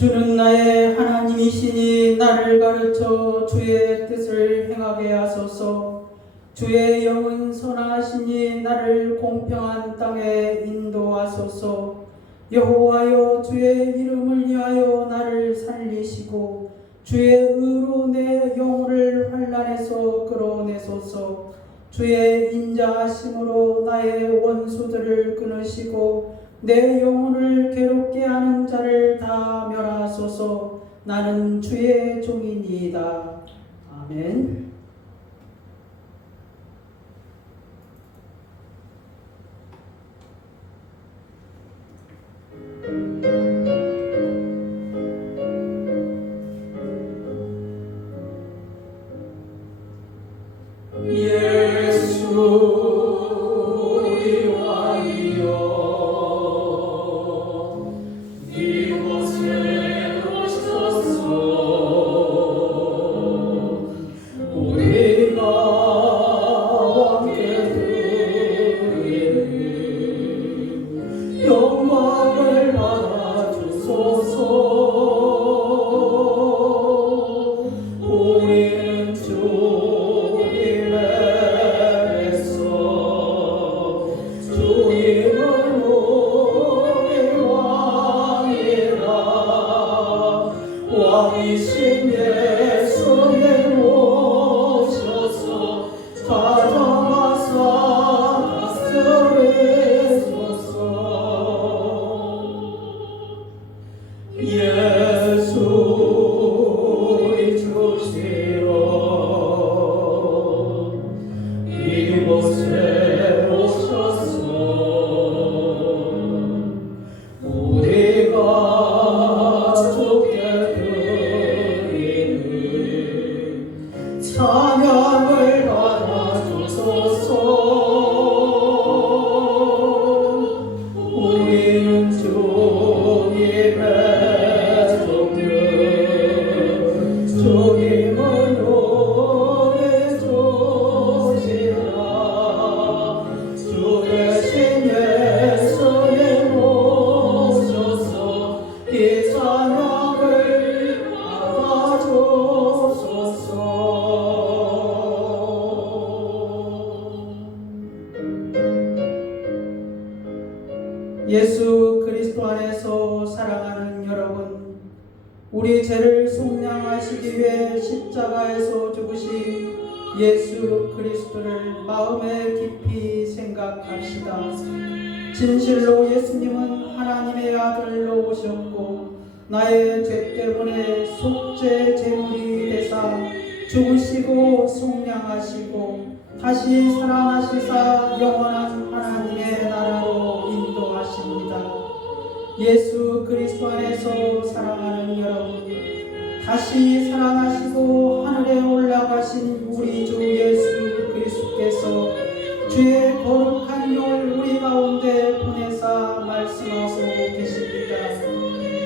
주는 나의 하나님이시니 나를 가르쳐 주의 뜻을 행하게 하소서. 주의 영은 선하시니 나를 공평한 땅에 인도하소서. 여호와여, 주의 이름을 위하여 나를 살리시고 주의 의로 내 영혼을 환난에서 끌어내소서. 주의 인자하심으로 나의 원수들을 끊으시고 내 영혼을 괴롭게 하는 자를 다 멸하소서. 나는 주의 종이니이다. 아멘. 예수 그리스도 안에서 사랑하는 여러분, 우리 죄를 속량하시기 위해 십자가에서 죽으신 예수 그리스도를 마음에 깊이 생각합시다. 진실로 예수님은 하나님의 아들로 오셨고 나의 죄 때문에 속죄 제물이 되사 죽으시고 속량하시고 다시 살아나시사 영원한 하나님의 나라로 인도하십니다. 예수 그리스도 안에서 사랑하는 여러분, 다시 살아나시고 하늘에 올라가신 우리 주 예수 그리스도께서 주의 거룩한 영을 우리 가운데 보내사 말씀하고 계십니다.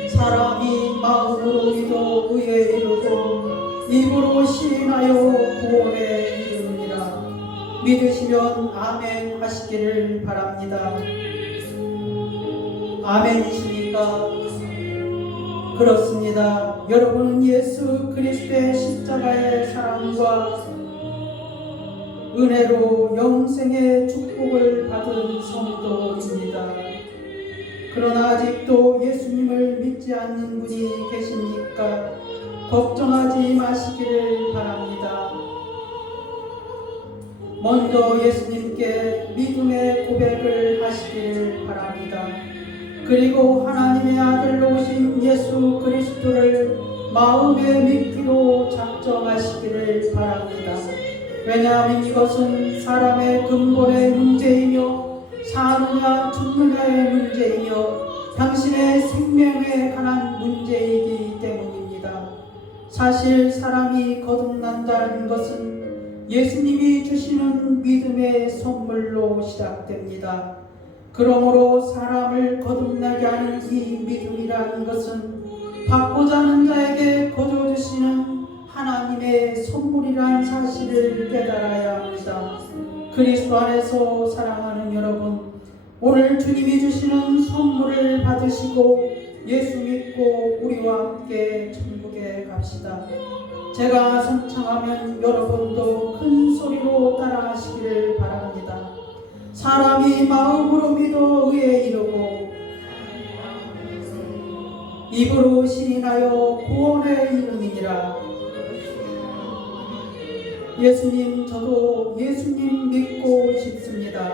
사람이 마음으로 믿어 의에 이르고 입으로 시인하여 구원에 이르느니라. 믿으시면 아멘 하시기를 바랍니다. 아멘이십니까? 그렇습니다. 여러분은 예수 그리스도의 십자가의 사랑과 은혜로 영생의 축복을 받은 성도입니다. 그러나 아직도 예수님을 믿지 않는 분이 계십니까? 걱정하지 마시기를 바랍니다. 먼저 예수님께 믿음의 고백을 하시기를 바랍니다. 그리고 하나님의 아들로 오신 예수 그리스도를 마음에 믿기로 작정하시기를 바랍니다. 왜냐하면 이것은 사람의 근본의 문제이며 사느냐 죽느냐의 문제이며 당신의 생명에 관한 문제이기 때문입니다. 사실 사람이 거듭난다는 것은 예수님이 주시는 믿음의 선물로 시작됩니다. 그러므로 사람을 거듭나게 하는 이 믿음이라는 것은 받고자 하는 자에게 거저주시는 하나님의 선물이라는 사실을 깨달아야 합니다. 그리스도 안에서 사랑하는 여러분, 오늘 주님이 주시는 선물을 받으시고 예수 믿고 우리와 함께 천국에 갑시다. 제가 선창하면 여러분도 큰 소리로 따라하시길 바랍니다. 사람이 마음으로 믿어 의에 이르고 입으로 시인하여 구원에 이르느니라. 예수님, 저도 예수님 믿고 싶습니다.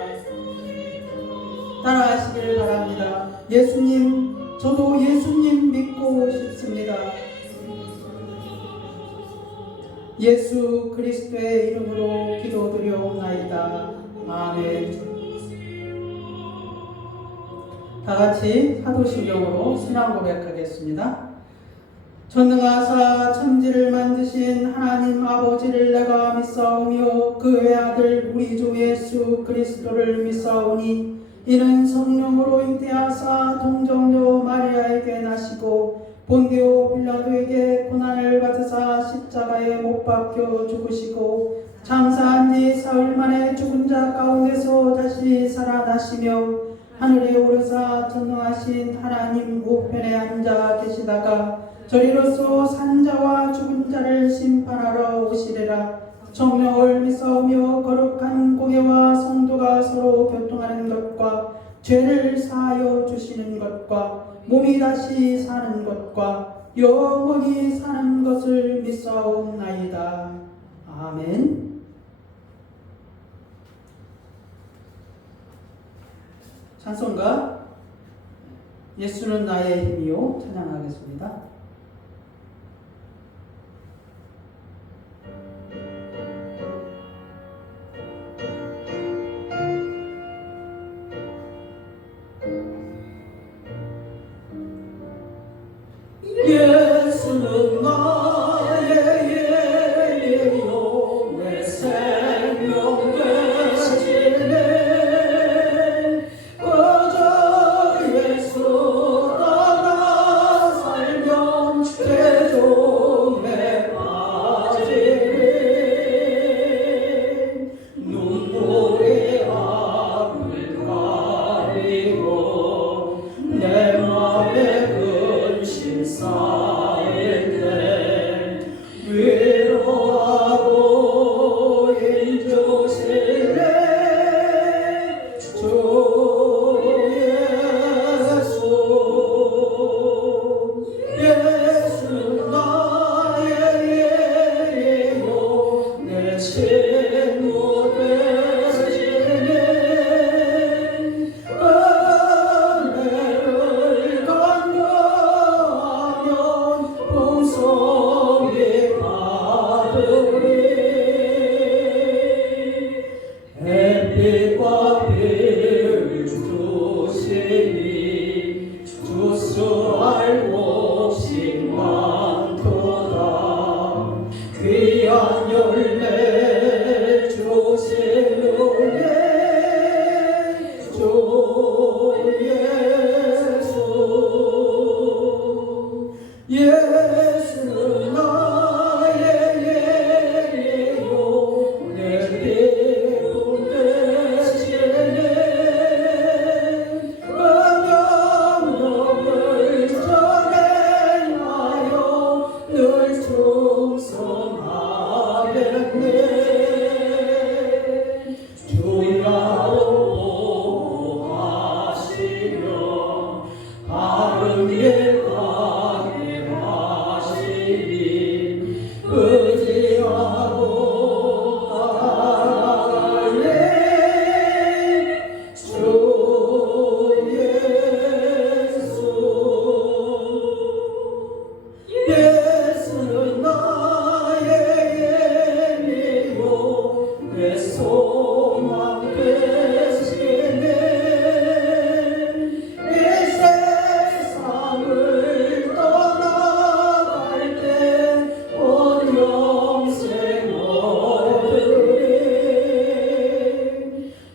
따라하시길 바랍니다. 예수님, 저도 예수님 믿고 싶습니다. 예수 그리스도의 이름으로 기도드리옵나이다. 아멘. 다 같이 사도신경으로 신앙 고백하겠습니다. 전능하사 천지를 만드신 하나님 아버지를 내가 믿사오며 그의 아들 우리 주 예수 그리스도를 믿사오니 이는 성령으로 잉태하사 동정녀 마리아에게 나시고 본디오 빌라도에게 고난을 받으사 십자가에 못 박혀 죽으시고 장사한 지 사흘 만에 죽은 자 가운데서 다시 살아나시며 하늘에 오르사 전능하신 하나님 우편에 앉아 계시다가 저리로서 산자와 죽은 자를 심판하러 오시리라. 성령을 믿사오며 거룩한 공예와 성도가 서로 교통하는 것과 죄를 사하여 주시는 것과 몸이 다시 사는 것과 영원히 사는 것을 믿사옵나이다. 아멘. 찬송가 예수는 나의 힘이요 찬양하겠습니다. 예수는 나의 힘이요 내 생명 되시네. 그저 예수 따라 살면 죄종에 빠지네. 눈물의 악을 가리고 내 맘에 근심 쌓일때 위로하고 인주실래. 주 예수, 예수는 나의 예요 내 친구 되시네. 은혜를 간구하면 풍성히 받으리. 햇빛과 비를 주시니 주수할 몫이 많도다. 귀한 열매 주시는데 주 예수, 예수는 나의 예요 내 기쁨 되시네. 명령을 전행하여 늘 충성하겠네. 주야로 보호하시며 바른 길 가게 하시니 의지하고 따라갈래. 주 예수, 예수는 나의 예미요 내 소망 되시네. 이 세상을 떠나갈 때 온 영생 얻으리.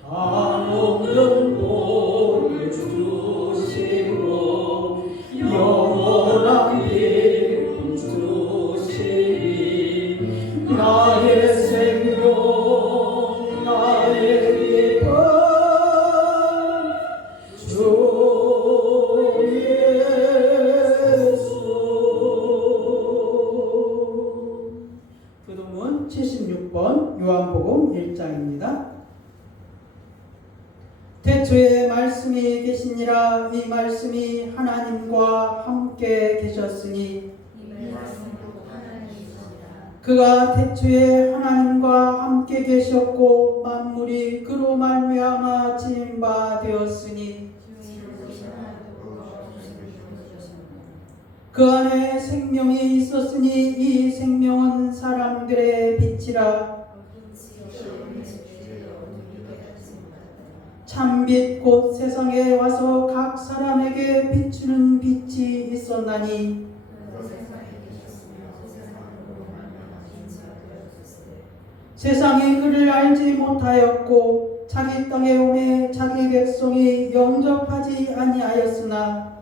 안 없는 복을 주시고 영원한 기쁨 주시니 나의 생명 나의 기쁨 주 예수. 요한복음 1장입니다. 태초에 말씀이 계시니라. 이 말씀이 하나님과 함께 계셨으니 그가 태초에 하나님과 함께 계셨고 만물이 그로 말미암아 지은 바 되었으니 그 안에 생명이 있었으니 이 생명은 사람들의 빛이라. 참빛 곧 세상에 와서 각 사람에게 비추는 빛이 있었나니 세상이 그를 알지 못하였고 자기 땅에 오매 자기 백성이 영접하지 아니하였으나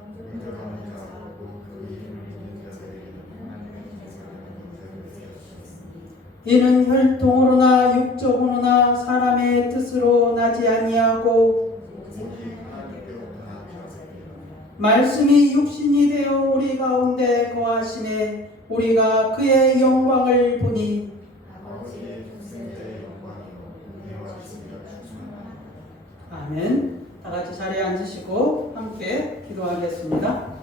이는 혈통으로나 육적으로나 사람의 뜻으로 나지 아니하고 말씀이 육신이 되어 우리 가운데 거하시네. 우리가 그의 영광을 보니 아멘. 다 같이 자리에 앉으시고 함께 기도하겠습니다.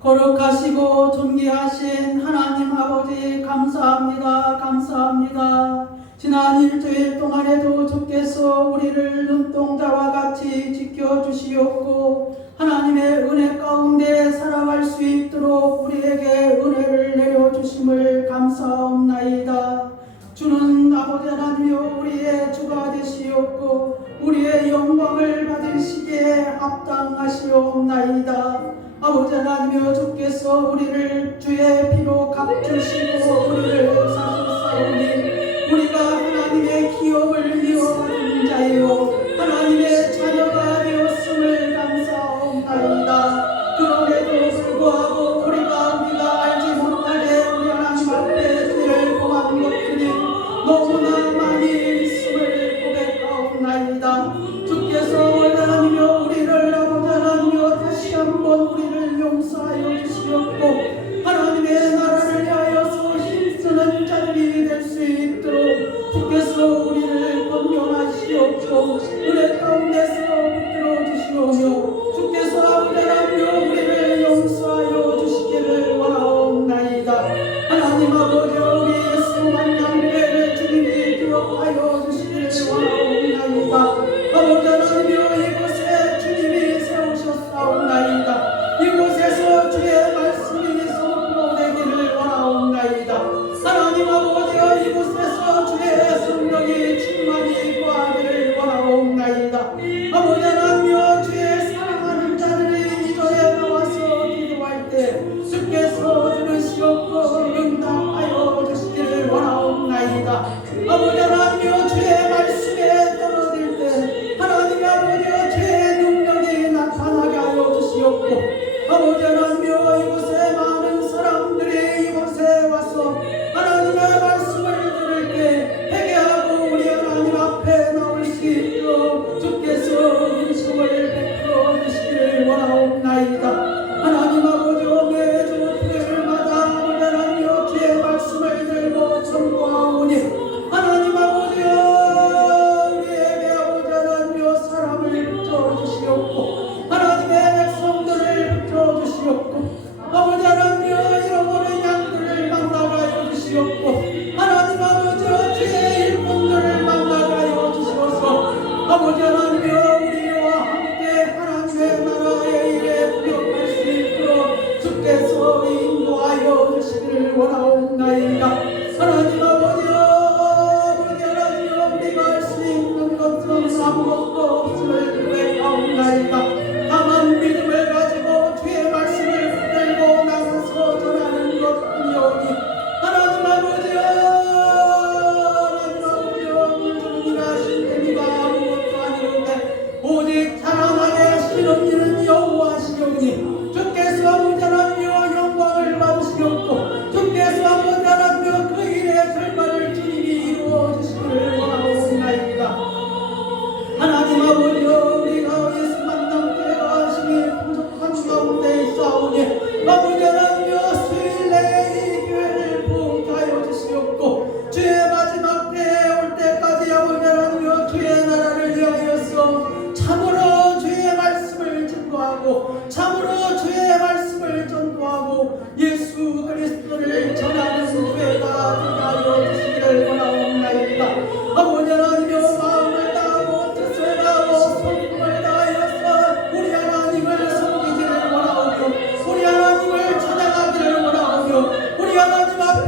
거룩하시고 존귀하신 하나님 아버지 감사합니다. 감사합니다. 지난 일주일 동안에도 주께서 우리를 눈동자와 같이 지켜주시었고 하나님의 은혜 가운데 살아갈 수 있도록 우리에게 은혜를 내려주심을 감사옵나이다. 주는 아버지 하나님이여 우리의 주가 되시었고 우리의 영광을 받으시기에 합당하시옵나이다. 아버지 하나님이여 주께서 우리를 주의 피로 값주시고 우리를 사셨사오니 우리가 하나님의 기업을 이어받은 자요 하나님의 자녀가 되었음을 감사옵나이다. 그럼에도 불구하고 우리가 알지 못하게 우리 하나님 앞에 죄를 범한 것들이 너무나 많이 있음을 고백하옵나이다. 주께서 하나님이여 우리를 아버지 하나님이여 다시 한번 우리를 용서하여 주시옵고 하나님의 나라를 위하여서 힘쓰는 자들이 될 수 있도록 주께서 우리를 권면하시옵고 은혜 가운데서 붙들어 주시오며 주께서 아버지 하나님이여 우리를 용서하여 주시기를 원하옵나이다. 하나님 아버지 우리의 수많은 양배를 주님이 기억하여 주시기를 원하옵나이다. 아버지 하나님이여 이곳에 주님이 세우셨사옵나이다. 이곳에서 주의 말씀이 선포되기를 원하옵나이다. 하나님 아버지여 이곳에서 주의 성령이 충만히 거하기를 원하옵나이다. 아버지 하나님이여 주의 사랑하는 자들이 이 절에 나와서 기도할 때 주께서 들으시옵고 응답하여 주시옵소서.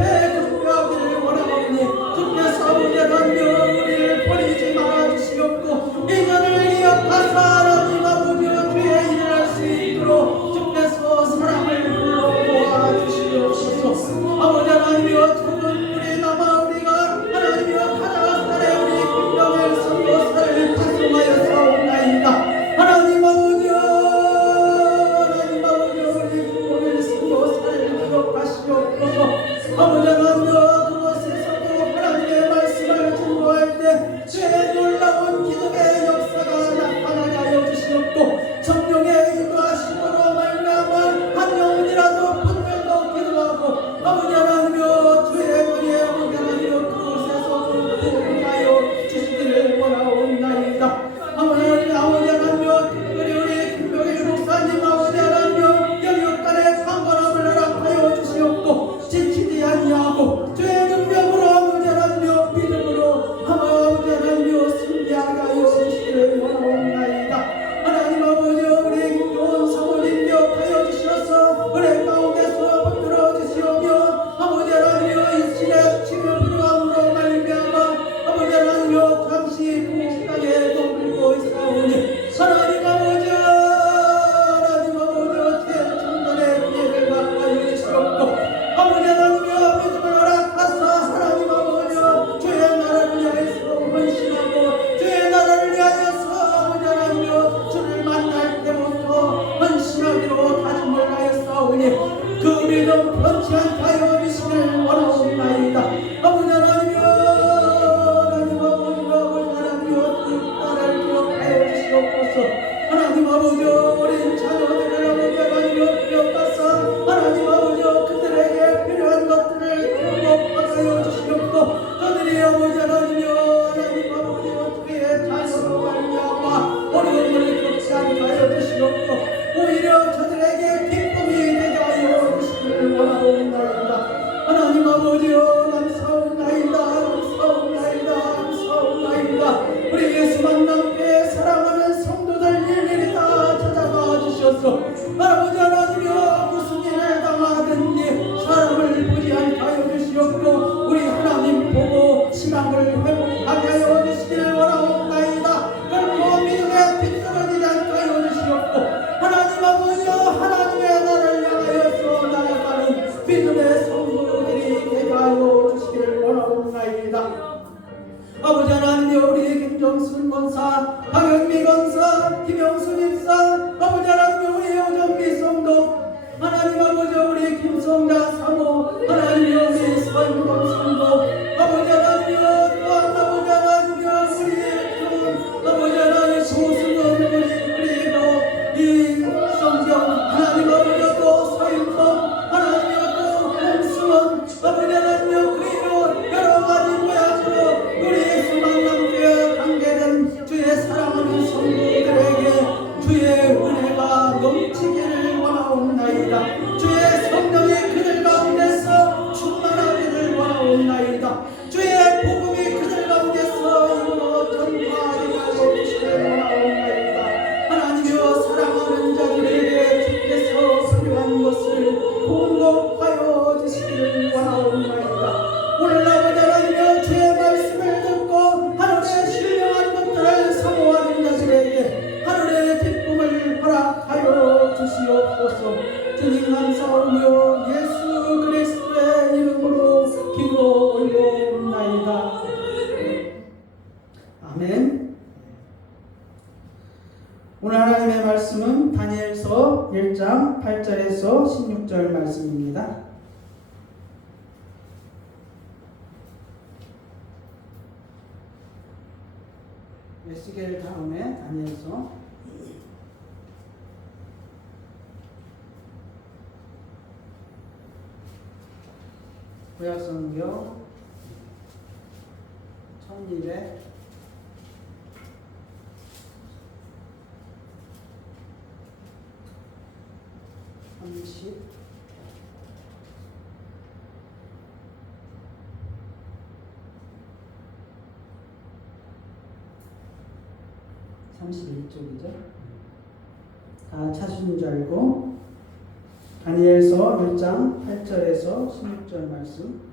옆에 준비하기를 원하오니 주께서 아버지 하나님여 우리를 버리지 말아주시옵고 이전을 기억하사 하나님 아버지여 주의 일을 할 수 있도록 주께서 사랑을 불러 모아주시옵소서. 아버지 하나님여 적은 우리 남아 우리가 하나님여 카자흐스탄의 우리 김정일 선교사를 파송하여 사옵나이다. 하나님 아버지여 하나님 아버지여 우리 김정일 선교사를 기억하시옵소서. 아버지 하나님여 그곳에서도 하나님의 말씀을 증거할 때 주의 놀라운 기적의 역사가 나타나게 하여 주시옵고 성령의 인도하심으로 말미암아 한 영혼이라도 분별도 기도하고 아버지 하나님여 주의 은혜에 아버지 하나님여 그곳에서 구원하여 주시기를 원하옵나이다. 아버지 하나님여 특별히 우리 김병일 목사님 아버지 하나님여 영역간의 강건함을 허락하여 주시옵고 지치지 아니하고 주의 능력으로 아버지 하나님여 믿음으로 아버지 하나님여 승리하게 하여 주시기를 원하옵나이다. 하나님 아버지여 우리 좋은 사모님 기억하여 주셔서 은혜 가운데서 붙들어 주시오며 아버지 하나님여 이 시대 치료 필요함으로 말미암아 아버지 하나님여 잠시 부땅에 머물고 있사오니 하나님 아버지여 하나님 아버지여 대천단의 기회를 막하여 주시옵고 아버지 하나님여 믿음을 허락하사 하나님 아버지여 주의 나라를 위하여서 헌신하고 주의 나라를 위하여서 아버지 하나님여 주를 만날 때부터 헌신하기로 다짐을 하였사오니 그 믿음 변치 않게 하여 주시기를 원하옵나이다. 아버지 하나님여 하나님 아버지여 하나님여 그 나라를 기억하여 주시옵소서. 하나님 아버지여 어린 자녀들을 아버지 하나님여 기억하사 하나님 아버지여 그들에게 필요한 것들을 공급하여 주시옵고 그들이 아버지 하나님여 하나님 아버지여 주의 자녀로 말미암아 어려움을 겪지 않게 하여 주시옵고 오히려 저들에게 기쁨이 되게 하여 주시기를 원하옵나이다. 하나님 아버지여 감사옵나이다 감사옵나이다 우리 예수 만남교회 사랑하는 성도들 일일이 다 찾아가 주셔서 아버지 하나님여 무슨 일을 당하든지 사람을 보지 않게 하여 주시옵고 우리 하나님 보고 신앙을 회복하게 하여 주시기를 원하옵나이다. 결코 믿음에 뒤떨어지지 않게 하여 주시옵고 하나님 아버지여 하나님의 나라를 향하여서 나아가는 믿음의 성도들이 되게 하여 주시기를 원하옵나이다. 아버지 하나님여 우리 김정순 권사 박영미 권사 김영순 입사 아버지 하나님여 우리 오정미 성도 하나님 아버지여 우리 김성자 사모 하나님여 우리 서인범 성도 아버지 하나님여 또한 아버지 하나님여 우리 아버지 하나님 소승원 그리고 이 성경 하나님 아버지여 또 서인범 하나님여 또 홍승원 아버지 하나님여 그리고 여러 가지 모양으로 우리 예수 만남교회 관계된 주의 사랑하는 성도들에게 주의 은혜가 넘치기를 원하옵나이다. 주의 성령이 그들 가운데서 충만하기를 원하옵나이다. 주의 복음이 그들 가운데서 이루어 전파하게 하여 주시기를 원하옵나이다. 하나님이여 사랑하는 자들에게 주께서 필요한 것을 공급하여 주시기를 원하옵나이다. 오늘 아버지 하나님이여 주의 말씀을 듣고 하늘의 신령한 것들을 사모하는 자들에게 하늘의 기쁨을 허락하여 주시옵소서. 주님 감사하며 예수 그리스도의 이름으로 기도 올려옵나이다. 아멘. 오늘 하나님의 말씀은 다니엘서 1장 8절에서 16절 말씀입니다. 에스겔 다음에 다니엘서 구약성경 1200 30 31쪽이죠. 다 찾으신 줄 알고 다니엘서 1장 8절에서 16절 말씀.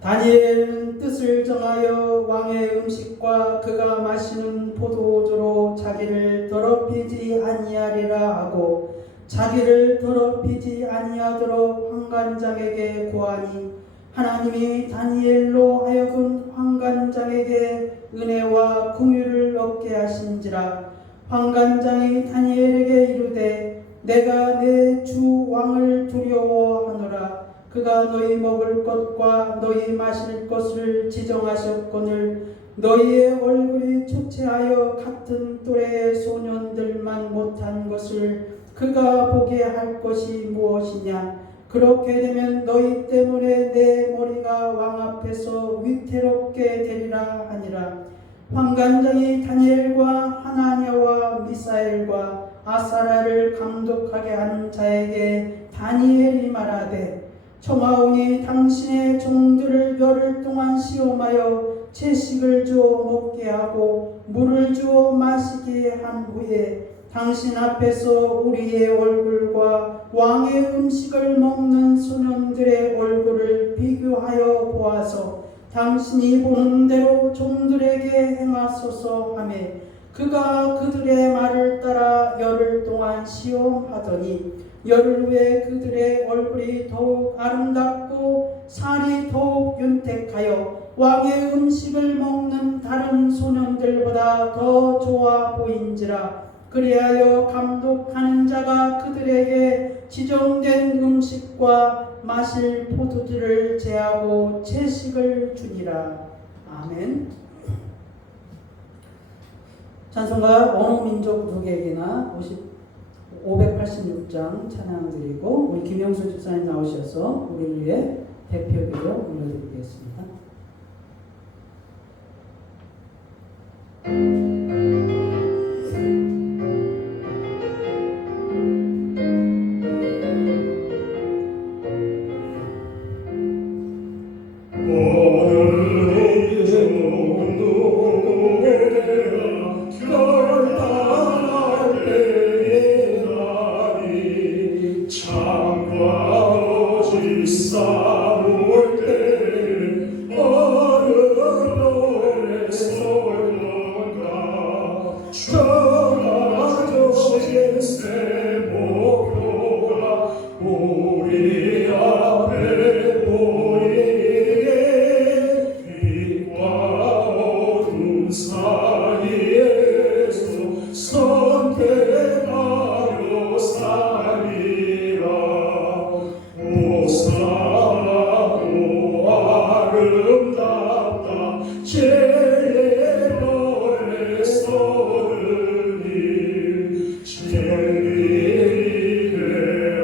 다니엘은 뜻을 정하여 왕의 음식과 그가 마시는 포도주로 자기를 더럽히지 아니하리라 하고 자기를 더럽히지 아니하도록 환관장에게 고하니 하나님이 다니엘로 하여금 환관장에게 은혜와 긍휼을 얻게 하신지라. 환관장이 다니엘에게 이르되 내가 내 주 왕을 두려워하노라. 그가 너희 먹을 것과 너희 마실 것을 지정하셨거늘 너희의 얼굴이 초췌하여 같은 또래의 소년들만 못한 것을 그가 보게 할 것이 무엇이냐. 그렇게 되면 너희 때문에 내 머리가 왕 앞에서 위태롭게 되리라 하니라. 환관장이 다니엘과 하나냐와 미사엘과 아사랴를 감독하게 한 자에게 다니엘이 말하되 청하오니 당신의 종들을 열흘 동안 시험하여 채식을 주어 먹게 하고 물을 주어 마시게 한 후에 당신 앞에서 우리의 얼굴과 왕의 음식을 먹는 소년들의 얼굴을 비교하여 보아서 당신이 보는 대로 종들에게 행하소서 하매 그가 그들의 말을 따라 열흘 동안 시험하더니 열흘 후에 그들의 얼굴이 더욱 아름답고 살이 더욱 윤택하여 왕의 음식을 먹는 다른 소년들보다 더 좋아 보인지라. 그리하여 감독하는 자가 그들에게 지정된 음식과 마실 포도주를 제하고 채식을 주니라. 아멘. 찬송가 어느 민족 누구에게나 586장 찬양 드리고 우리 김영수 집사님 나오셔서 우리를 위해 대표기도 올려드리겠습니다.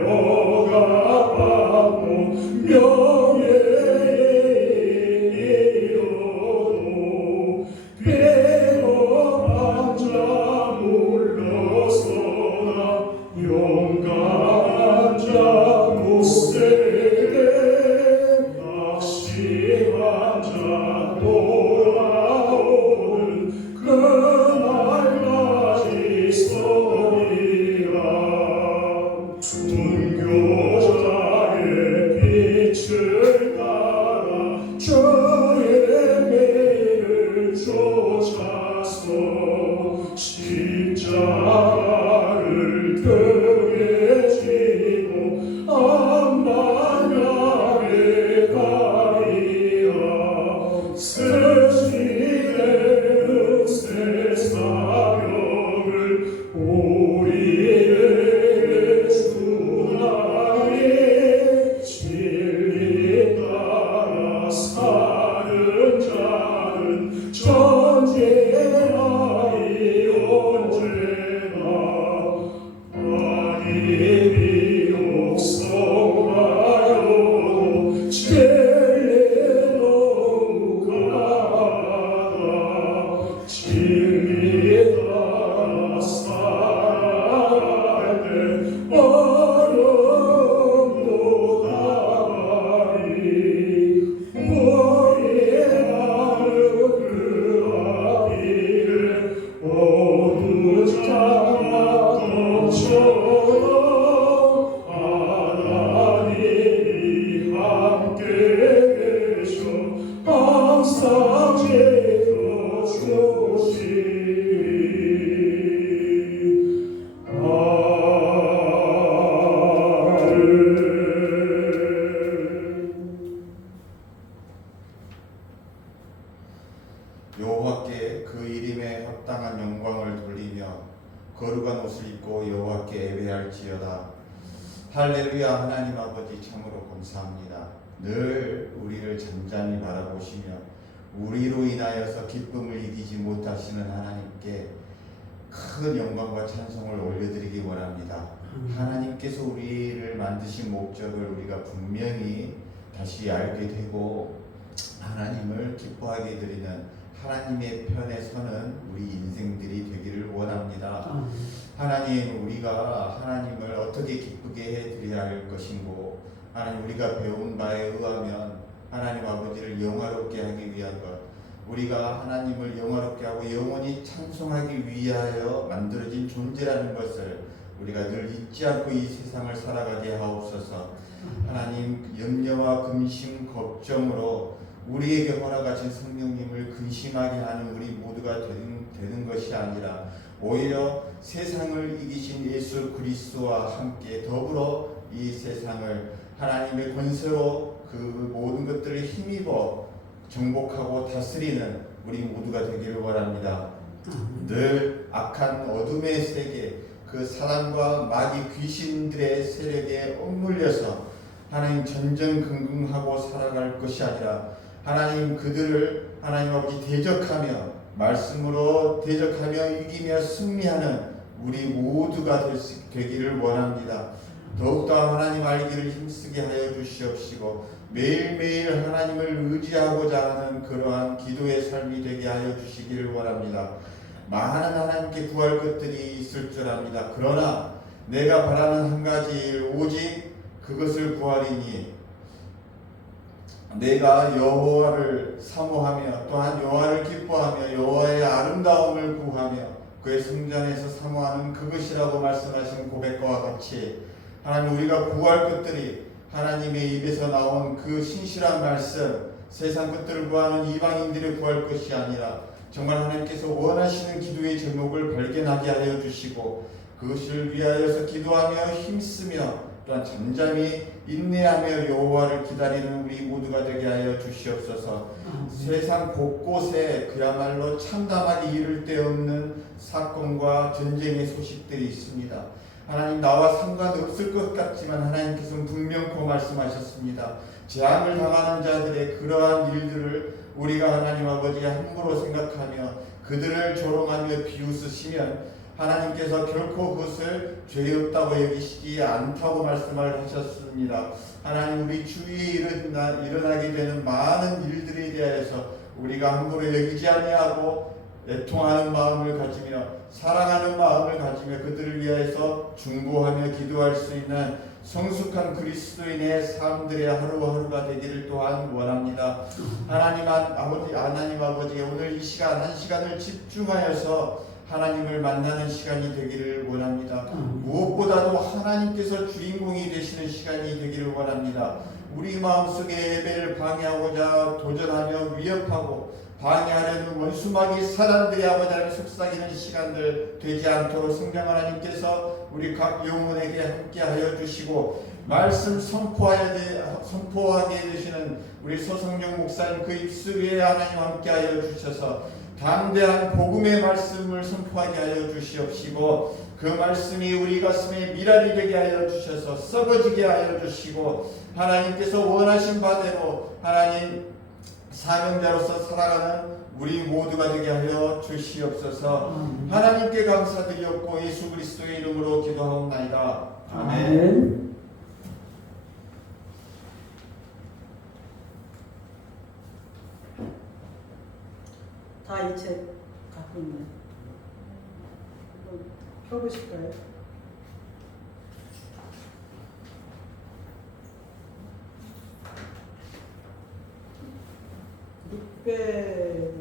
되어가 계셔 항상 여호와께 그 이름에 합당한 영광을 돌리며 거룩한 옷을 입고 여호와께 예배할지어다. 할렐루야. 하나님 아버지 참으로 감사합니다. 늘 우리를 잠잠히 바라보시며 우리로 인하여서 기쁨을 이기지 못하시는 하나님께 큰 영광과 찬송을 올려드리기 원합니다. 하나님께서 우리를 만드신 목적을 우리가 분명히 다시 알게 되고 하나님을 기뻐하게 드리는 하나님의 편에 서는 우리 인생들이 되기를 원합니다. 하나님, 우리가 하나님을 어떻게 기쁘게 해드려야 할 것인고, 하나님, 우리가 배운 바에 의하면 하나님 아버지를 영화롭게 하기 위한 것, 우리가 하나님을 영화롭게 하고 영원히 찬송하기 위하여 만들어진 존재라는 것을 우리가 늘 잊지 않고 이 세상을 살아가게 하옵소서. 하나님, 염려와 근심, 걱정으로 우리에게 허락하신 성령님을 근심하게 하는 우리 모두가 되는 것이 아니라 오히려 세상을 이기신 예수 그리스도와 함께 더불어 이 세상을 하나님의 권세로 그 모든 것들을 힘입어 정복하고 다스리는 우리 모두가 되기를 원합니다. 늘 악한 어둠의 세계, 그 사단과 마귀 귀신들의 세력에 억눌려서 하나님 전전긍긍하고 살아갈 것이 아니라 하나님 그들을 하나님 아버지 대적하며 말씀으로 대적하며 이기며 승리하는 우리 모두가 되기를 원합니다. 더욱더 하나님 알기를 힘쓰게 하여 주시옵시고 매일매일 하나님을 의지하고자 하는 그러한 기도의 삶이 되게 하여 주시기를 원합니다. 많은 하나님께 구할 것들이 있을 줄 압니다. 그러나 내가 바라는 한 가지 일 오직 그것을 구하리니 내가 여호와를 사모하며 또한 여호와를 기뻐하며 여호와의 아름다움을 구하며 그의 성전에서 사모하는 그것이라고 말씀하신 고백과 같이 하나님, 우리가 구할 것들이 하나님의 입에서 나온 그 신실한 말씀, 세상 것들을 구하는 이방인들이 구할 것이 아니라 정말 하나님께서 원하시는 기도의 제목을 발견하게 하여 주시고 그것을 위하여서 기도하며 힘쓰며 또한 잠잠히 인내하며 여호와를 기다리는 우리 모두가 되게 하여 주시옵소서. 세상 곳곳에 그야말로 참담하게 이를 데 없는 사건과 전쟁의 소식들이 있습니다. 하나님, 나와 상관없을 것 같지만 하나님께서는 분명코 말씀하셨습니다. 재앙을 당하는 자들의 그러한 일들을 우리가 하나님 아버지 함부로 생각하며 그들을 조롱하며 비웃으시면 하나님께서 결코 그것을 죄 없다고 여기시지 않다고 말씀을 하셨습니다. 하나님, 우리 주위에 일어나게 되는 많은 일들에 대해서 우리가 함부로 여기지 아니하고 애통하는 마음을 가지며 사랑하는 마음을 가지며 그들을 위해서 중보하며 기도할 수 있는 성숙한 그리스도인의 삶들의 하루하루가 되기를 또한 원합니다. 하나님 아버지, 오늘 이 시간 한 시간을 집중하여서 하나님을 만나는 시간이 되기를 원합니다. 무엇보다도 하나님께서 주인공이 되시는 시간이 되기를 원합니다. 우리 마음속에 예배를 방해하고자 도전하며 위협하고 방해하려는 원수마귀 사람들이 아버지 하나님 속삭이는 시간들 되지 않도록 성령 하나님께서 우리 각 영혼에게 함께하여 주시고 말씀 선포하게 되시는 우리 서성령 목사님 그 입술 위에 하나님 함께하여 주셔서 담대한 복음의 말씀을 선포하게 하여 주시옵시고 그 말씀이 우리 가슴에 미랄이 되게 하여 주셔서 썩어지게 하여 주시고 하나님께서 원하신 바대로 하나님 사명자로서 살아가는 우리 모두가 되게 하여 주시옵소서. 하나님께 감사드리옵고 예수 그리스도의 이름으로 기도하옵나이다. 아멘. 다 이 책 갖고 있네. 펴보실까요? 룩배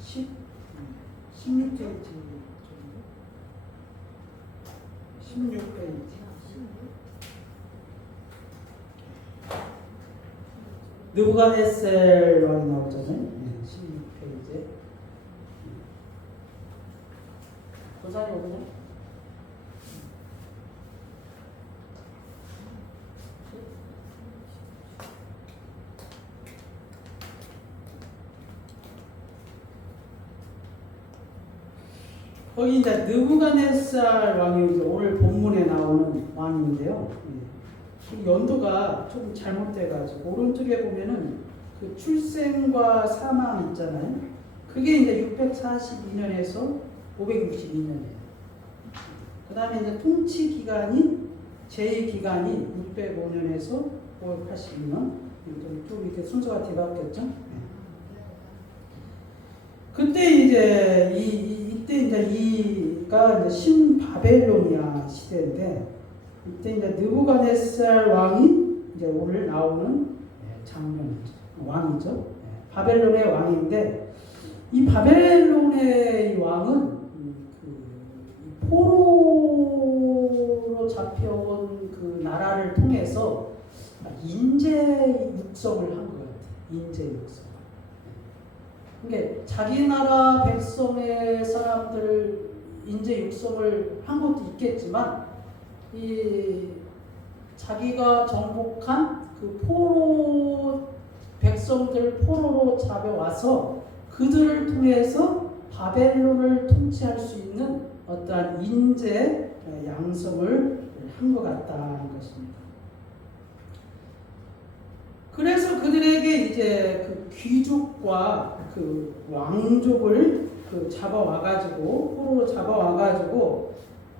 16cm 정도? 16페이지. 느부갓네살 왕이 나오잖아요. 16페이지. 고사리 오거든요. 거기 이제 느부갓네살 왕이 이제 오늘 본문에 나오는 왕인데요. 그 연도가 좀 잘못돼가지고 오른쪽에 보면은 그 출생과 사망 있잖아요. 그게 이제 642년에서 562년이에요. 그 다음에 이제 통치 기간이 제2기간이 605년에서 582년 좀 이렇게 순서가 뒤바뀌었죠. 그때 이제 이때 이제 이가 이제 신바벨로니아 시대인데 이때 이제 느부갓네살 왕이 이제 오늘 나오는 장면이죠. 왕이죠. 바벨론의 왕인데 이 바벨론의 왕은 그 포로로 잡혀온 그 나라를 통해서 인재 육성을 한 것 같아요. 인재 육성. 그러니까 자기 나라 백성의 사람들 인재 육성을 한 것도 있겠지만 이 자기가 정복한 그 포로 백성들 포로로 잡아와서 그들을 통해서 바벨론을 통치할 수 있는 어떠한 인재 양성을 한 것 같다는 것입니다. 그래서 그들에게 이제 그 귀족과 그 왕족을 그 잡아와가지고 포로로 잡아와가지고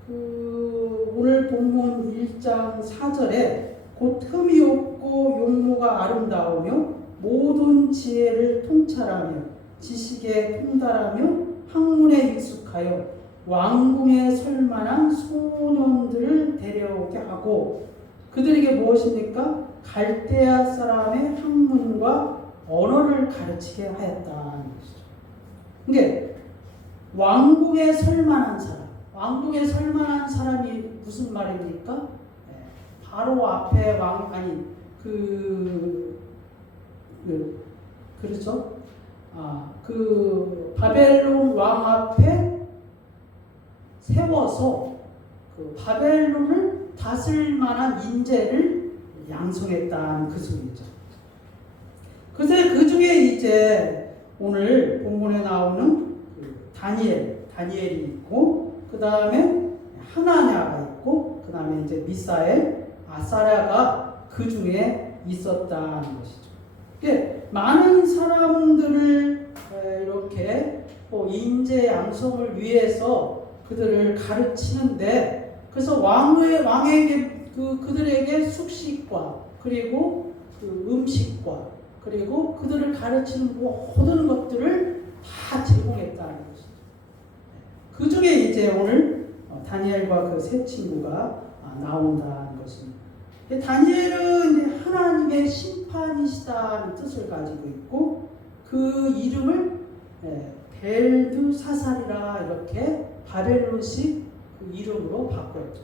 그 오늘 본문 1장 4절에 곧 흠이 없고 용모가 아름다우며 모든 지혜를 통찰하며 지식에 통달하며 학문에 익숙하여 왕궁에 설만한 소년들을 데려오게 하고 그들에게 무엇입니까? 갈대아 사람의 학문과 언어를 가르치게 하였다는 것이죠. 그러니까 왕궁에 설만한 사람, 왕궁에 설만한 사람이 무슨 말입니까? 바로 앞에 그렇죠? 그 바벨론 왕 앞에 세워서 그 바벨론을 다스릴 만한 인재를 양성했다는 그 소리죠. 그래서 그 중에 이제 오늘 본문에 나오는 그 다니엘이 있고, 그 다음에 하나냐가 있고, 그 다음에 이제 미사엘, 아사랴가 그 중에 있었다는 것이죠. 많은 사람들을 이렇게 인재 양성을 위해서 그들을 가르치는데, 그래서 왕에게 그들에게 숙식과 그리고 그 음식과 그리고 그들을 가르치는 모든 것들을 다 제공했다는 것이죠. 그 중에 이제 오늘 다니엘과 그 세 친구가 나온다는 것입니다. 다니엘은 이제 하나님의 심판이시다는 뜻을 가지고 있고 그 이름을 벨드사살이라 이렇게 바벨론식 그 이름으로 바꿨죠.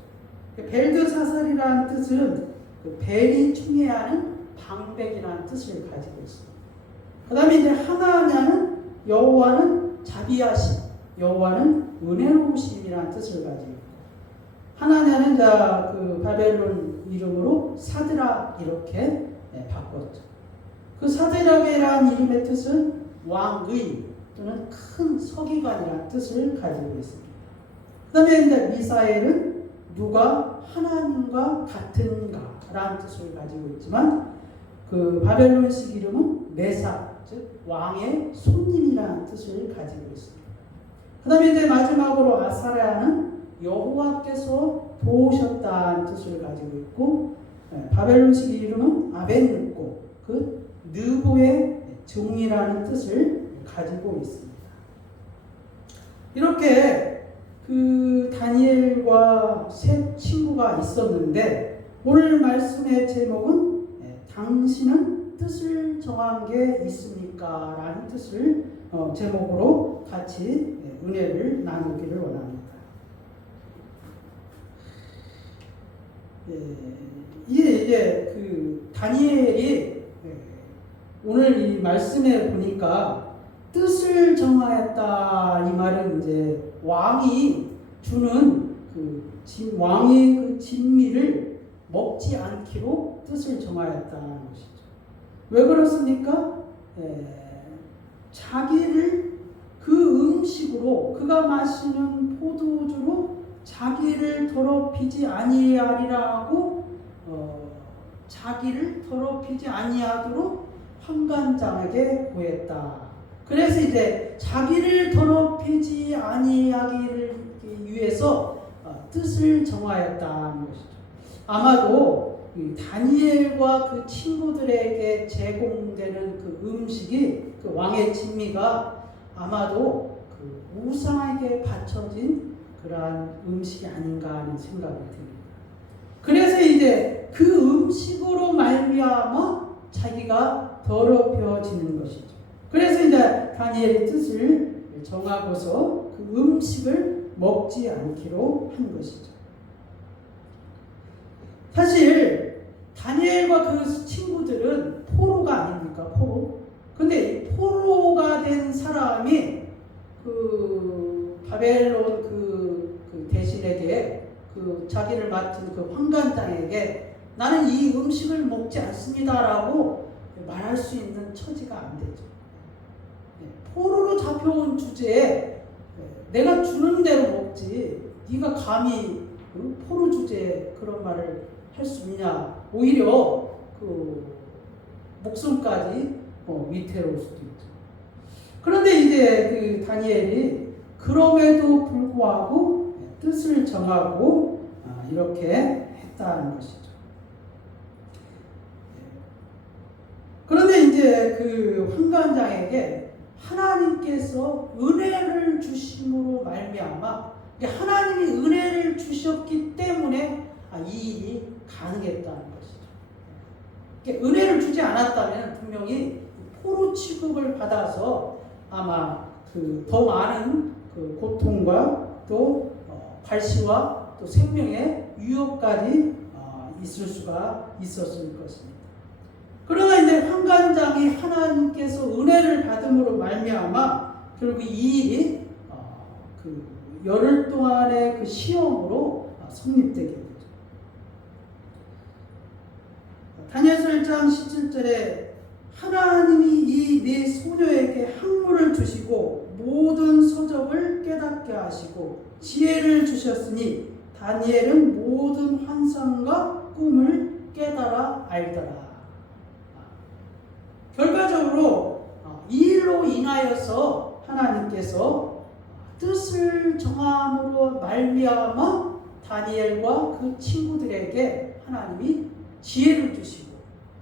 벨드사살이라는 뜻은 그 벨이 충해하는 방백이라는 뜻을 가지고 있습니다. 그 다음에 이제 하나냐는 여호와는 자비하심, 여호와는 은혜로우심이라는 뜻을 가지고 있고, 하나냐는 그 바벨론 이름으로 사드락 이렇게 바꿨죠. 그 사드락이라는 이름의 뜻은 왕의 또는 큰 서기관이라는 뜻을 가지고 있습니다. 그 다음에 이제 미사엘은 누가 하나님과 같은가라는 뜻을 가지고 있지만 그 바벨론식 이름은 메사, 즉 왕의 손님이라는 뜻을 가지고 있습니다. 그 다음에 이제 마지막으로 아사랴는 여호와께서 도우셨다는 뜻을 가지고 있고, 바벨론식 이름은 아벤느고, 그 느보의 종이라는 뜻을 가지고 있습니다. 이렇게 그 다니엘과 세 친구가 있었는데 오늘 말씀의 제목은 당신은 뜻을 정한 게 있습니까? 라는 뜻을 제목으로 같이 은혜를 나누기를 원합니다. 다니엘이 오늘 이 말씀에 보니까 뜻을 정하였다 이 말은 이제 왕이 주는 왕의 그 진미를 먹지 않기로 뜻을 정하였다는 것이죠. 왜 그렇습니까? 자기를 그 음식으로 그가 마시는 포도주로 자기를 더럽히지 아니하리라고 자기를 더럽히지 아니하도록 환관장에게 구했다. 그래서 이제 자기를 더럽히지 아니하기를 위해서 뜻을 정하였다는 것이죠. 아마도 다니엘과 그 친구들에게 제공되는 그 음식이 그 왕의 진미가 아마도 그 우상에게 바쳐진 그러한 음식이 아닌가 하는 생각이 듭니다. 그래서 이제 그 음식으로 말미암아 자기가 더럽혀지는 것이죠. 그래서 이제 다니엘의 뜻을 정하고서 그 음식을 먹지 않기로 한 것이죠. 사실 다니엘과 그 친구들은 포로가 아닙니까? 포로. 근데 포로가 된 사람이 그 바벨론 그 대신에게 그 자기를 맡은 그 환관장에게 나는 이 음식을 먹지 않습니다라고 말할 수 있는 처지가 안 되죠. 포로로 잡혀온 주제에 내가 주는 대로 먹지 네가 감히 포로 주제에 그런 말을 할 수 있냐. 오히려 그 목숨까지 위태로울 수도 있죠. 그런데 이제 그 다니엘이 그럼에도 불구하고 뜻을 정하고 이렇게 했다는 것이죠. 그런데 이제 그 환관장에게 하나님께서 은혜를 주심으로 말미암아 하나님이 은혜를 주셨기 때문에 이 일이 가능했다는 것이죠. 은혜를 주지 않았다면 분명히 포로 취급을 받아서 아마 그 더 많은 그 고통과 또 발시와 또 생명의 위협까지 있을 수가 있었을 것입니다. 그러나 이제 환관장이 하나님께서 은혜를 받음으로 말미암아 결국 이 일이 그 열흘 동안의 그 시험으로 성립되게 되죠. 다니엘서 1장 17절에 하나님이 이 네 소녀에게 학문을 주시고 모든 서적을 깨닫게 하시고 지혜를 주셨으니 다니엘은 모든 환상과 꿈을 깨달아 알더라. 결과적으로 이 일로 인하여서 하나님께서 뜻을 정함으로 말미암아 다니엘과 그 친구들에게 하나님이 지혜를 주시고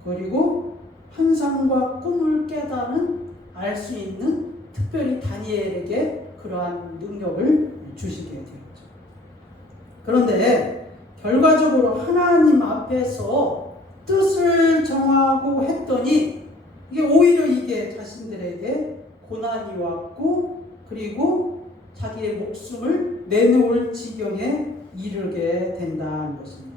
그리고 환상과 꿈을 깨닫는 알 수 있는 특별히 다니엘에게 그러한 능력을 주시게 되었죠. 그런데 결과적으로 하나님 앞에서 뜻을 정하고 했더니 오히려 이게 자신들에게 고난이 왔고 그리고 자기의 목숨을 내놓을 지경에 이르게 된다는 것입니다.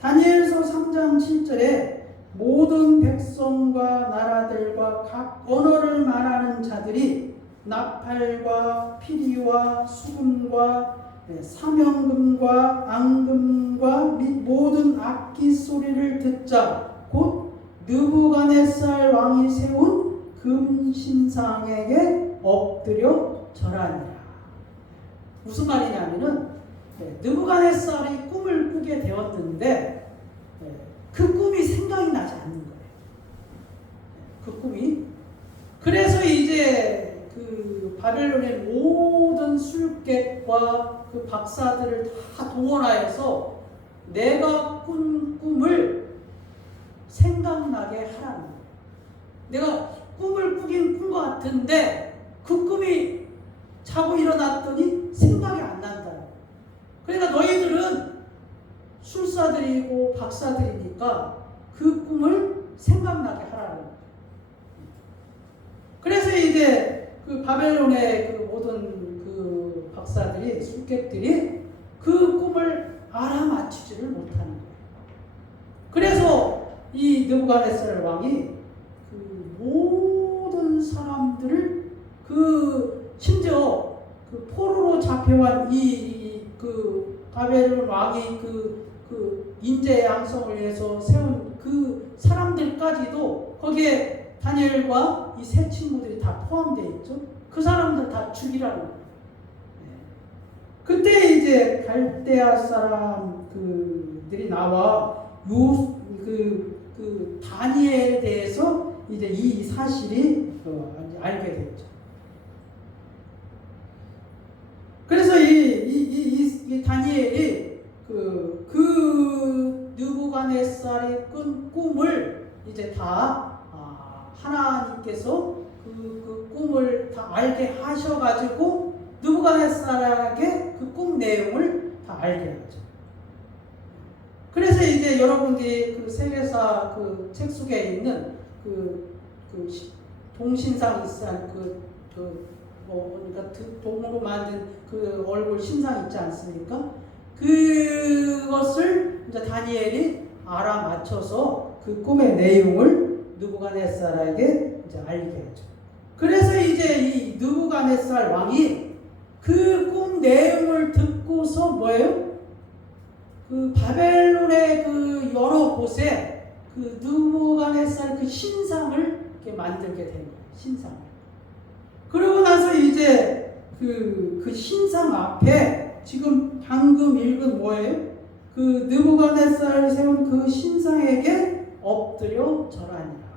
다니엘서 3장 7절에 모든 백성과 나라들과 각 언어를 말하는 자들이 나팔과 피리와 수금과 사명금과 앙금과 및 모든 악기 소리를 듣자 곧 느부갓네살 왕이 세운 금신상에게 엎드려 절하니라. 무슨 말이냐면은 느부갓네살이 꿈을 꾸게 되었는데 그 꿈이 생각이 나지 않는 거예요. 그 꿈이. 그래서 이제 그 바벨론의 모든 술객과 그 박사들을 다 동원하여서 내가 꾼 꿈을 생각나게 하라는 거예요. 내가 꿈을 꾸긴 꾼 것 같은데 그 꿈이 자고 일어났더니 생각이 안 난다. 그러니까 너희들은 술사들이고 박사들이니까 그 꿈을 생각나게 하라는 거예요. 그래서 이제 그 바벨론의 그 모든 그 박사들이 술객들이 그 꿈을 알아맞히지를 못하는 거예요. 그래서 이 느부갓네살 왕이 그 모든 사람들을 심지어 그 포로로 잡혀간 그 바벨론 왕이 그 인재 양성을 위해서 세운 그 사람들까지도 거기에 다니엘과 이 세 친구들이 다 포함되어 있죠. 그 사람들 다 죽이라는 거예요. 그때 이제 갈대아 사람들이 나와 그 다니엘에 대해서 이제 이 사실이 알게 됐죠. 그래서 이 다니엘이 그 느부갓네살의 꾼 꿈을 이제 다 하나님께서 그 꿈을 다 알게 하셔가지고 느부갓네살에게 그 꿈 내용을 다 알게 하죠. 그래서 이제 여러분들이 그 세계사 그 책 속에 있는 그 동신상 있어 그러니까 동으로 만든 그 얼굴 신상 있지 않습니까? 그것을 이제 다니엘이 알아맞혀서 그 꿈의 내용을 느부갓네살에게 이제 알게 하죠. 그래서 이제 이 느부갓네살 왕이 그 꿈 내용을 듣고서 뭐예요? 그 바벨론의 그 여러 곳에 그 느부갓네살 그 신상을 이렇게 만들게 된 거예요. 신상을. 그러고 나서 이제 그 신상 앞에 지금 방금 읽은 뭐예요? 그 느부갓네살이 세운 그 신상에게 엎드려 절하니라.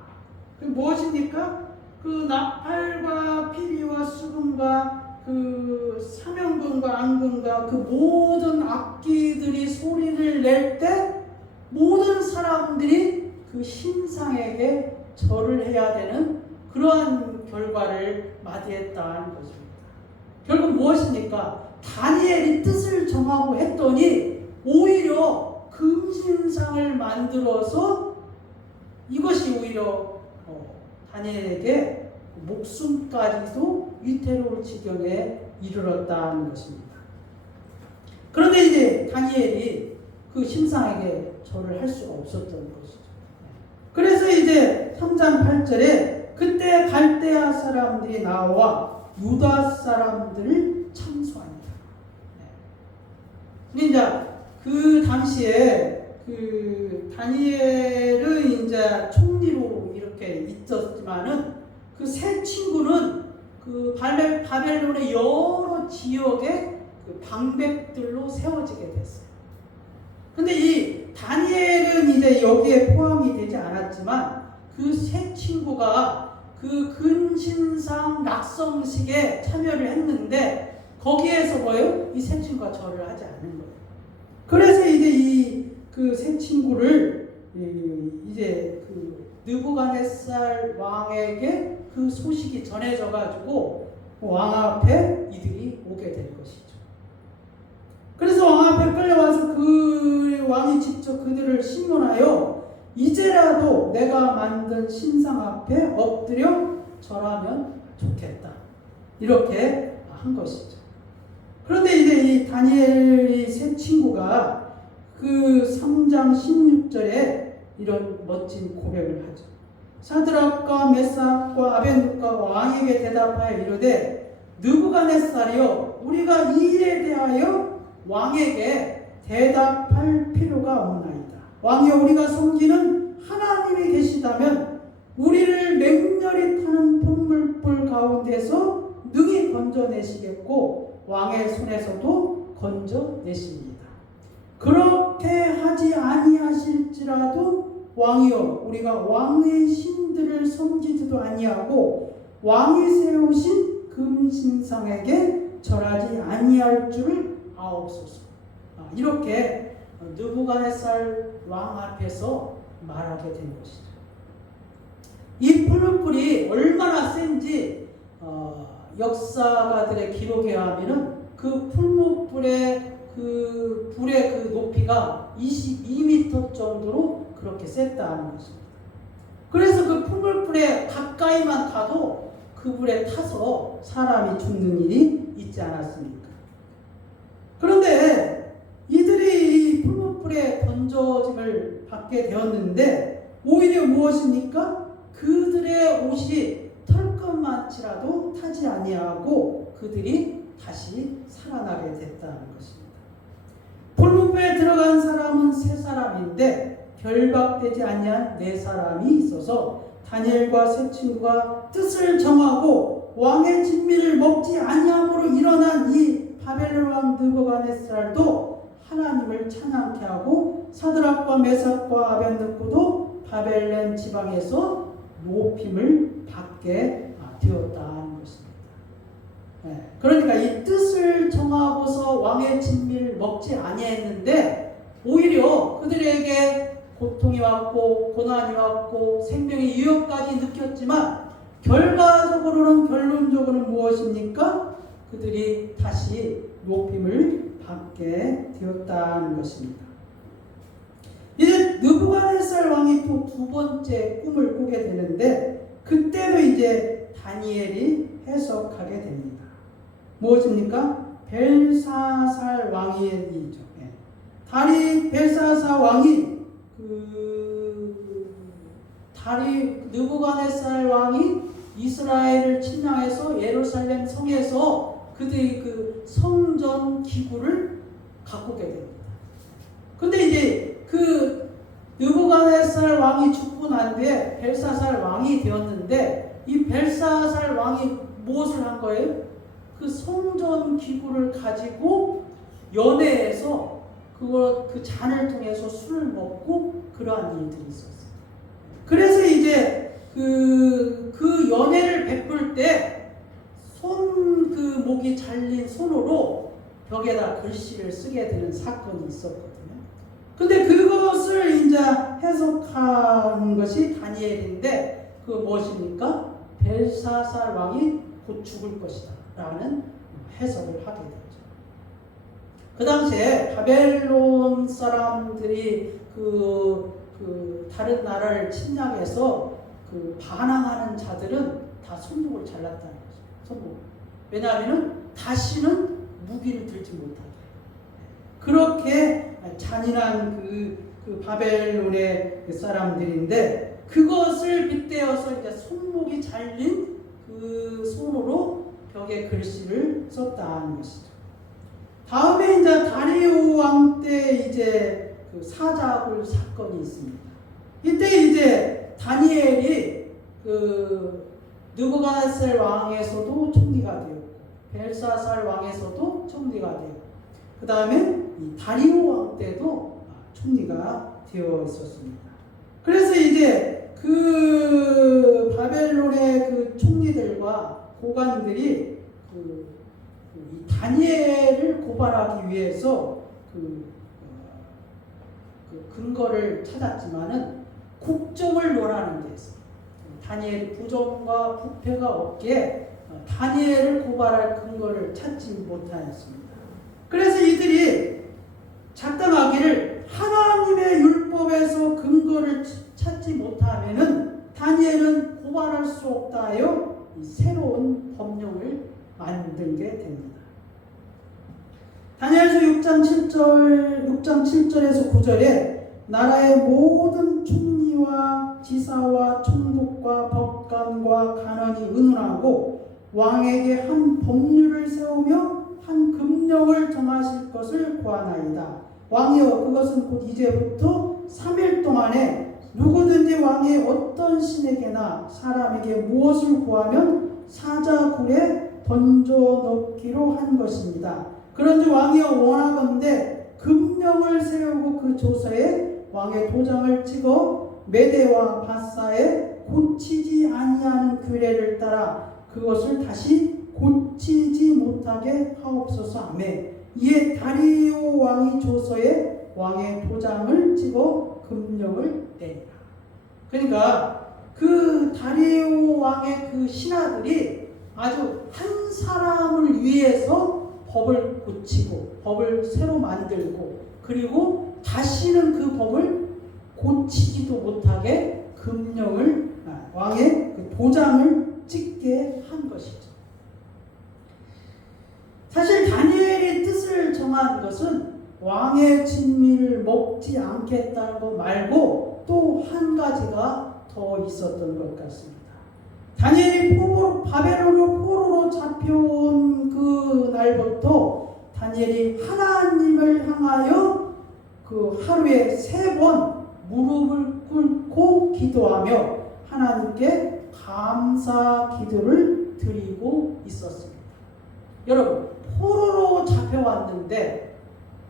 그 무엇입니까? 그 나팔과 피리와 수금과 그 사명금과 앙금과 그 모든 악기들이 소리를 낼 때 모든 사람들이 그 신상에게 절을 해야 되는 그러한 결과를 맞이했다는 것입니다. 결국 무엇입니까? 다니엘이 뜻을 정하고 했더니 오히려 금신상을 만들어서 이것이 오히려 다니엘에게 목숨까지도 위태로울 지경에 이르렀다는 것입니다. 그런데 이제 다니엘이 그 신상에게 절을 할 수가 없었던 것이죠. 그래서 이제 3장 8절에 그때 갈대아 사람들이 나와 유다 사람들을 참소합니다. 이제 그 당시에 그 다니엘은 이제 총리로 이렇게 있었지만은 그 세 친구는 그 바벨론의 여러 지역의 그 방백들로 세워지게 됐어요. 근데 이 다니엘은 이제 여기에 포함이 되지 않았지만 그 세 친구가 그 근신상 낙성식에 참여를 했는데 거기에서 뭐예요? 이 세 친구가 절을 하지 않는 거예요. 그래서 이제 이 그 세 친구를 이제 그 느부갓네살 왕에게 그 소식이 전해져 가지고 왕 앞에 이들이 오게 된 것이죠. 그래서 왕 앞에 끌려와서 그 왕이 직접 그들을 신문하여 이제라도 내가 만든 신상 앞에 엎드려 절하면 좋겠다. 이렇게 한 것이죠. 그런데 이제 이 다니엘의 세 친구가 그 3장 16절에 이런 멋진 고백을 하죠. 사드락과 메삭과 아벤누가 왕에게 대답하여 이르되 느부갓네살이여 우리가 이 일에 대하여 왕에게 대답할 필요가 없나이다. 왕이여 우리가 섬기는 하나님이 계시다면 우리를 맹렬히 타는 폭물불 가운데서 능히 건져내시겠고 왕의 손에서도 건져내십니다. 그렇게 하지 아니하실지라도 왕이여 우리가 왕의 신들을 섬기지도 아니하고 왕이 세우신 금신상에게 절하지 아니할 줄을 아옵소서. 이렇게 느부갓네살 왕 앞에서 말하게 된 것이죠. 이 풀무불이 얼마나 센지 역사가들의 기록에 하면은 그 풀무불의 그 불의 그 높이가 22m 정도로 그렇게 셌다는 것입니다. 그래서 그 풀무불에 가까이만 가도 그 불에 타서 사람이 죽는 일이 있지 않았습니까? 그런데 이들이 이 풀무불에 던져짐을 받게 되었는데 오히려 무엇입니까? 그들의 옷이 털끝만치라도 타지 아니하고 그들이 다시 살아나게 됐다는 것입니다. 풀무불에 들어간 사람은 세 사람인데 결박되지 아니한 네 사람이 있어서 다니엘과 세 친구가 뜻을 정하고 왕의 진미를 먹지 아니함으로 일어난 이 바벨론 왕 느부갓네살도 하나님을 찬양케 하고 사드락과 메삭과 아벤느고도 바벨론 지방에서 높임을 받게 되었다는 것입니다. 그러니까 이 뜻을 정하고서 왕의 진미를 먹지 아니했는데 오히려 그들에게 고통이 왔고 고난이 왔고 생명의 위협까지 느꼈지만 결과적으로는 결론적으로는 무엇입니까? 그들이 다시 높임을 받게 되었다는 것입니다. 이제 느부갓네살 왕이 또 두 번째 꿈을 꾸게 되는데 그때도 이제 다니엘이 해석하게 됩니다. 무엇입니까? 벨사살 왕의 일이죠. 벨사살 왕이 느부갓네살 왕이 이스라엘을 침략해서 예루살렘 성에서 그들이 그 성전 기구를 가꾸게 됩니다. 근데 이제 그 느부갓네살 왕이 죽고 난 뒤에 벨사살 왕이 되었는데 이 벨사살 왕이 무엇을 한 거예요? 그 성전 기구를 가지고 연회해서 그 잔을 통해서 술을 먹고 그러한 일들이 있었어요. 그래서 이제 그 연회를 베풀 때 그 목이 잘린 손으로 벽에다 글씨를 쓰게 되는 사건이 있었거든요. 근데 그것을 이제 해석한 것이 다니엘인데 그 무엇입니까? 벨사살 왕이 곧 죽을 것이다 라는 해석을 하게 되죠. 그 당시에 바벨론 사람들이 다른 나라를 침략해서 반항하는 자들은 다 손목을 잘랐다는 거죠. 손목. 왜냐하면 다시는 무기를 들지 못하게. 그렇게 잔인한 그 바벨론의 사람들인데 그것을 빗대어서 이제 손목이 잘린 그 손으로 벽에 글씨를 썼다는 것이죠. 다음에 이제 다리오 왕 때 이제 그 사자굴 사건이 있습니다. 이때 이제 다니엘이 느부갓네살 왕에서도 총리가 되었고 벨사살 왕에서도 총리가 되었고 그 다음에 이 다리오 왕 때도 총리가 되어 있었습니다. 그래서 이제 그 바벨론의 그 총리들과 고관들이 이 다니엘을 고발하기 위해서 근거를 찾았지만은 국정을 논하는 데서 다니엘이 부정과 부패가 없기에 다니엘을 고발할 근거를 찾지 못하였습니다. 그래서 이들이 작당하기를 하나님의 율법에서 근거를 찾지 못하면은 다니엘은 고발할 수 없다 하여 새로운 법령을 만들게 됩니다. 다니엘서 6장 7절에서 9절에 나라의 모든 총리와 지사와 총독과 법관과 간원이 의논하고 왕에게 한 법률을 세우며 한 금령을 정하실 것을 구하나이다. 왕이여 그것은 곧 이제부터 3일 동안에 누구든지 왕의 어떤 신에게나 사람에게 무엇을 구하면 사자굴에 던져 넣기로 한 것입니다. 그런즉 왕이여 원하건대 금령을 세우고 그 조서에 왕의 도장을 찍어 메대와 바사에 고치지 아니하는 규례를 따라 그것을 다시 고치지 못하게 하옵소서. 아멘. 이에 다리오 왕이 조서에 왕의 도장을 찍어 금령을 내리라. 그러니까 그 다리오 왕의 그 신하들이 아주 한 사람을 위해서 법을 고치고 법을 새로 만들고 그리고 다시는 그 법을 고치지도 못하게 금령을 왕의 그 도장을 찍게 한 것이죠. 사실 다니엘의 뜻을 정한 것은 왕의 진미를 먹지 않겠다는 것 말고 또 한 가지가 더 있었던 것 같습니다. 다니엘이 바벨론으로 포로로 잡혀온 그 날부터 다니엘이 하나님을 향하여 그 하루에 3번 무릎을 꿇고 기도하며 하나님께 감사 기도를 드리고 있었습니다. 여러분, 포로로 잡혀왔는데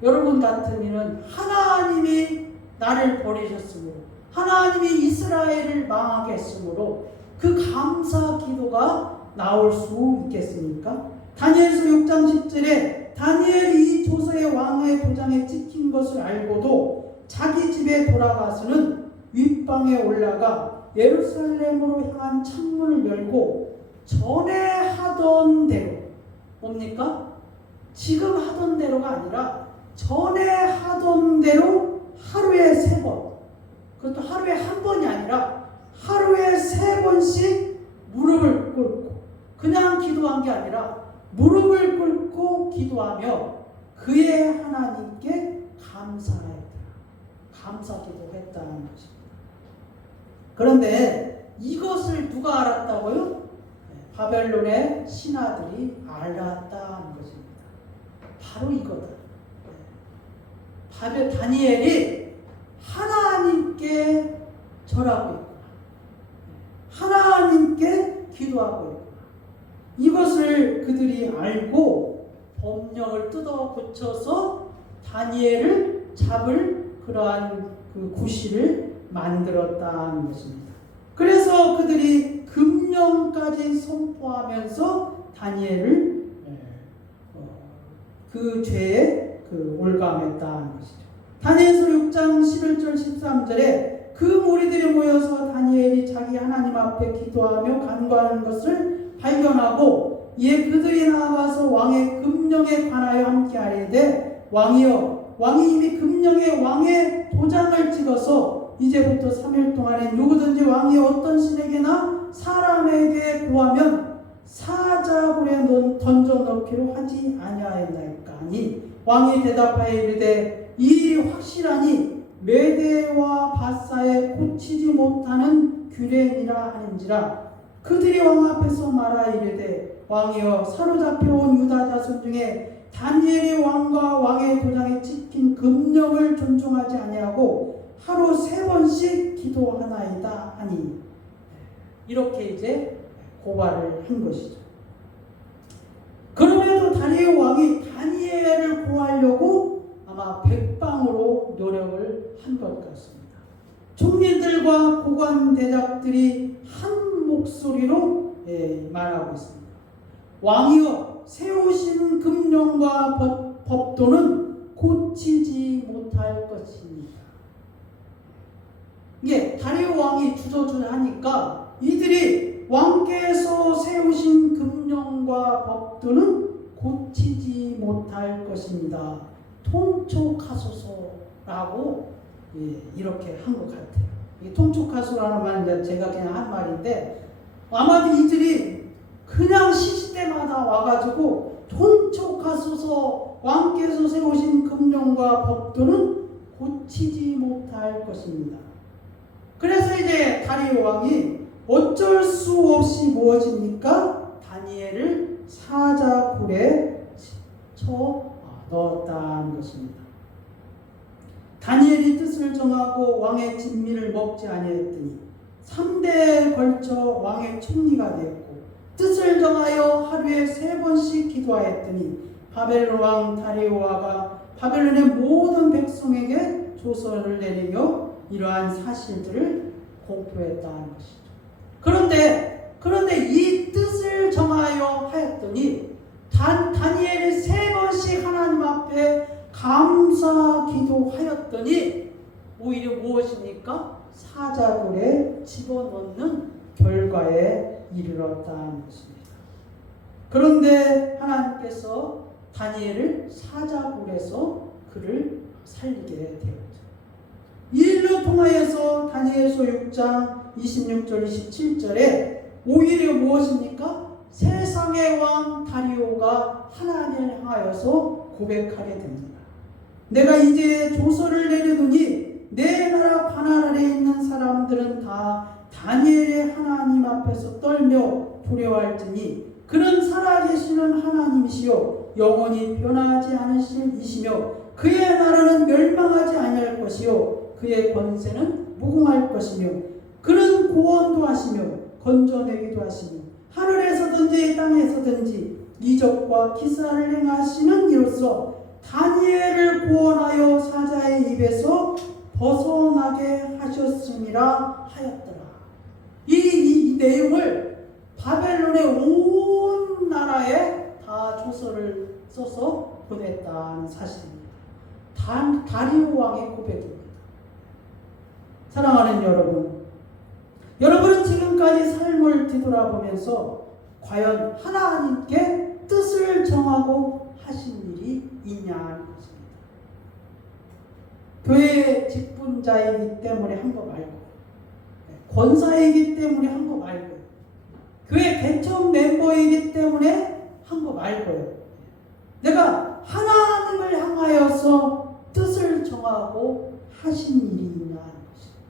여러분 같은 이는 하나님이 나를 버리셨으므로 하나님이 이스라엘을 망하게 했으므로 그 감사 기도가 나올 수 있겠습니까? 다니엘서 6장 10절에 다니엘이 이 조서의 왕의 도장에 찍힌 것을 알고도 자기 집에 돌아가서는 윗방에 올라가 예루살렘으로 향한 창문을 열고 전에 하던 대로, 뭡니까? 지금 하던 대로가 아니라 전에 하던 대로 하루에 3번, 그것도 하루에 한 번이 아니라 하루에 3번씩 무릎을 꿇고, 그냥 기도한 게 아니라 무릎을 꿇고 기도하며 그의 하나님께 감사했다. 감사 기도했다는 것입니다. 그런데 이것을 누가 알았다고요? 바벨론의 신하들이 알았다는 것입니다. 바로 이거다. 다니엘이 하나님께 절하고 있구나. 하나님께 기도하고 있구나. 이것을 그들이 알고 법령을 뜯어 고쳐서 다니엘을 잡을 그러한 그 구실을 만들었다는 것입니다. 그래서 그들이 금령까지 선포하면서 다니엘을 그 죄에 올감했다는 것이죠. 다니엘서 6장 11절 13절에 그 무리들이 모여서 다니엘이 자기 하나님 앞에 기도하며 간구하는 것을 발견하고 이에 그들이 나아가서 왕의 금령에 관하여 함께 아뢰되 왕이여, 왕이 이미 금령에 왕의 도장을 찍어서 이제부터 3일 동안에 누구든지 왕이 어떤 신에게나 사람에게 구하면 사자굴에 던져 넣기로 하지 아니하였나이까 하니 왕이 대답하여 이르되 이 일이 확실하니 메대와 바사에 고치지 못하는 규례니라 하는지라. 그들이 왕 앞에서 말하 이르되 왕이여, 사로잡혀온 유다 자손 중에 다니엘이 왕과 왕의 도장에 찍힌 금령을 존중하지 아니하고 하루 3번씩 기도하나이다 하니, 이렇게 이제 고발을 한 것이죠. 그럼에도 다리오 왕이 다니엘을 구하려고 아마 백방으로 노력을 한 것 같습니다. 총리들과 고관 대작들이 한 목소리로 말하고 있습니다. 왕이여, 세우신 금령과 법도는 고치지 못할 것입니다. 이게 다리오 왕이 주저주저하니까 이들이 왕께서 세우신 금령과 법도는 고치지 못할 것입니다. 통촉하소서라고 이렇게 한 것 같아요. 이 통촉하소서라는 말은 제가 그냥 한 말인데 아마도 이들이 그냥 시시때마다 와가지고 통촉하소서, 왕께서 세우신 금령과 법도는 고치지 못할 것입니다. 그래서 이제 다리오 왕이 어쩔 수 없이 무엇입니까? 다니엘을 사자굴에 쳐 넣었다는 것입니다. 다니엘이 뜻을 정하고 왕의 진미를 먹지 아니했더니 3대에 걸쳐 왕의 총리가 되었고 뜻을 정하여 하루에 3번씩 기도하였더니 바벨론 왕 다리오가 바벨론의 모든 백성에게 조서를 내리며 이러한 사실들을 공표했다는 것이죠. 그런데 이 뜻을 정하여 하였더니 다니엘이 3번씩 하나님 앞에 감사 기도하였더니 오히려 무엇입니까? 사자굴에 집어넣는 결과에 이르렀다는 것입니다. 그런데 하나님께서 다니엘을 사자굴에서 그를 살리게 되었죠. 이 일로 통하여서 다니엘서 6장 26절 27절에 오히려 무엇입니까? 세상의 왕 다리오가 하나님을 향하여서 고백하게 됩니다. 내가 이제 조서를 내려두니 내 나라 바늘 아래 있는 사람들은 다 다니엘의 하나님 앞에서 떨며 두려워할지니 그는 살아계시는 하나님이시요 영원히 변하지 않으신 이시며 그의 나라는 멸망하지 아니할 것이요 그의 권세는 무궁할 것이며 그는 구원도 하시며 건져내기도 하시며 하늘에서든지 땅에서든지 이적과 기사를 행하시는 이로써 다니엘을 구원하여 사자의 입에서 벗어나게 하셨음이라 하였더라. 이 내용을 바벨론의 온 나라에 다 조서를 써서 보냈다는 사실입니다. 다리오 왕의 고백입니다. 사랑하는 여러분, 여러분은 지금까지 삶을 뒤돌아보면서 과연 하나님께 뜻을 정하고 하신 일이 있냐는 것입니다. 교회 직분자이기 때문에 한 거 말고, 권사이기 때문에 한 거 말고, 교회 개척 멤버이기 때문에 한 거 말고요. 내가 하나님을 향하여서 뜻을 정하고 하신 일이 있냐는 것입니다.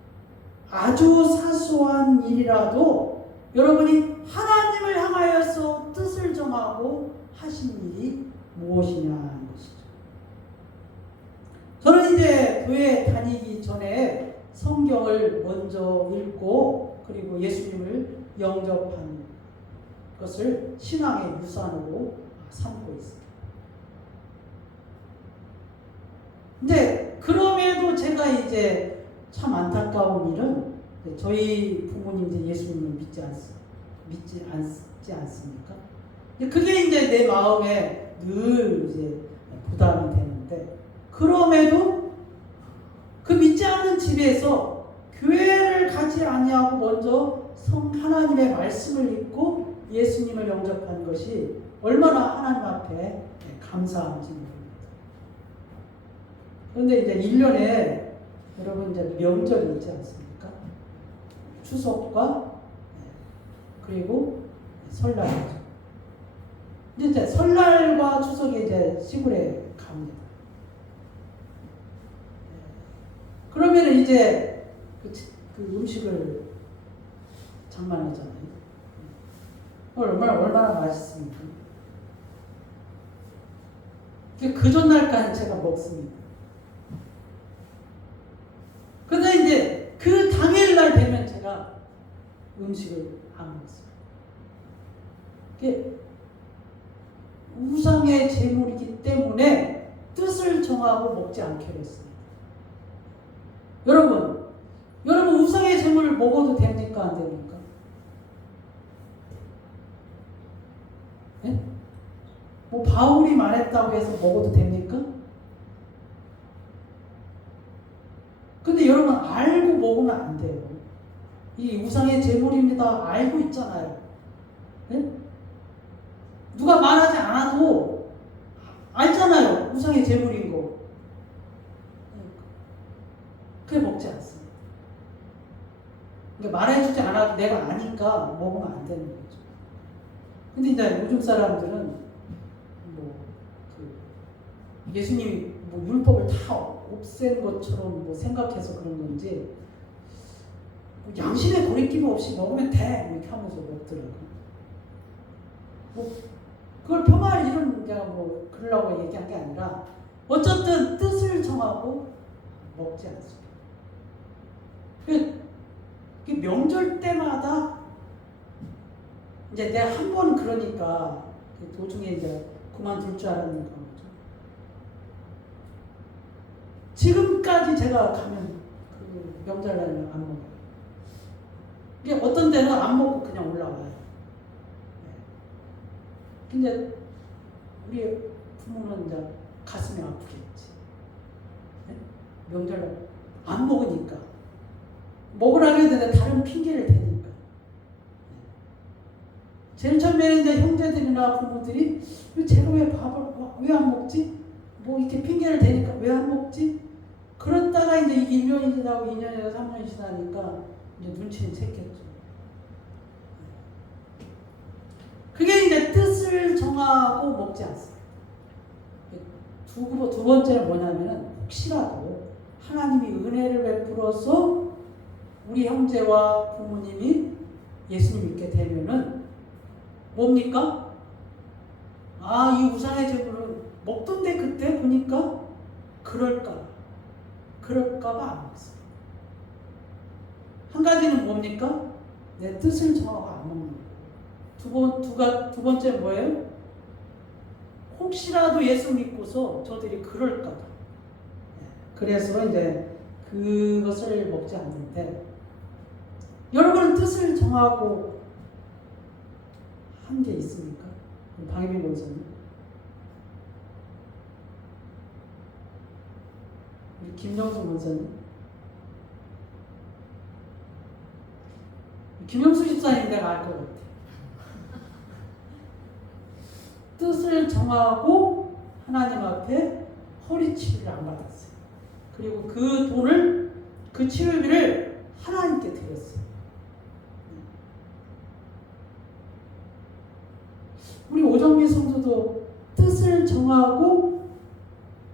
아주 사소한 일이라도 여러분이 하나님을 향하여서 뜻을 정하고 하신 일이 무엇이냐는 것이죠. 저는 이제 교회 다니기 전에 성경을 먼저 읽고 그리고 예수님을 영접한 것을 신앙의 유산으로 삼고 있습니다. 근데 그럼에도 제가 이제 참 안타까운 일은 저희 부모님들 예수님을 믿지 않습니까? 그게 이제 내 마음에 늘 이제 부담이 되는데 그럼에도 그 믿지 않는 집에서 교회를 가지 아니하고 먼저 하나님의 말씀을 읽고 예수님을 영접한 것이 얼마나 하나님 앞에 감사한지 모릅니다. 그런데 이제 1년에 여러분 이제 명절이 있지 않습니까? 추석과 그리고 설날이죠. 이제 설날과 추석이 이제 시골에 갑니다. 그러면 이제 그 음식을 장만하잖아요. 얼마나 맛있습니까? 그 전날까지 제가 먹습니다. 근데 이제 그 당일날 되면 제가 음식을 안 먹습니다. 이게 우상의 제물이기 때문에 뜻을 정하고 먹지 않기로 했습니다. 여러분 우상의 제물을 먹어도 됩니까? 안 됩니까? 네? 뭐 바울이 말했다고 해서 먹어도 됩니까? 근데 여러분 알고 먹으면 안 돼요. 이 우상의 제물입니다. 알고 있잖아요. 네? 누가 말하지 않아도 알잖아요. 우상의 제물인 거. 그게 먹지 않습니다. 그러니까 말해주지 않아도 내가 아니까 먹으면 안 되는 거죠. 근데 이제 요즘 사람들은 예수님이 율법을 다 없앤 것처럼 생각해서 그런 건지 양심에 거리낌 없이 먹으면 돼 이렇게 하면서 먹더라고요. 그걸 폄하할 일은 내가 그러려고 얘기한 게 아니라 어쨌든 뜻을 정하고 먹지 않습니다. 명절 때마다 이제 내가 한 번 그러니까 도중에 이제 그만둘 줄 알았는가 보죠. 지금까지 제가 가면 그 명절날은 안 먹어요. 이게 어떤 때는 안 먹고 그냥 올라와요. 근데 우리 부모는 이제 가슴이 아프겠지. 네? 명절날 안 먹으니까. 먹으라고 했는데 다른 핑계를 대니까. 제일 처음에는 이제 형제들이나 부모들이 제가 왜 밥을 왜 안 먹지? 이렇게 핑계를 대니까 왜 안 먹지? 그러다가 이제 1년이 지나고 2년이나 3년이 지나니까 이제 눈치는 챘겠죠. 그게 이제 뜻을 정하고 먹지 않습니다. 두 번째는 뭐냐면은 혹시라도 하나님이 은혜를 베풀어서 우리 형제와 부모님이 예수님 믿게 되면은 뭡니까? 아, 이 우상의 제물을 먹던데 그때 보니까 그럴까봐 안 먹었어요. 한 가지는 뭡니까? 내 뜻을 정하고 안 먹는 거예요. 두 번째 뭐예요? 혹시라도 예수 믿고서 저들이 그럴까봐. 그래서 이제 그것을 먹지 않는데, 여러분은 뜻을 정하고 한 게 있습니까? 방해민 권사님, 우리 김정수 권사님, 김영수 집사님 내가 알 것 같아. 뜻을 정하고 하나님 앞에 허리 치료를 안 받았어요. 그리고 그 돈을, 그 치료비를 하나님께 드렸어요. 우리 오정미 성도도 뜻을 정하고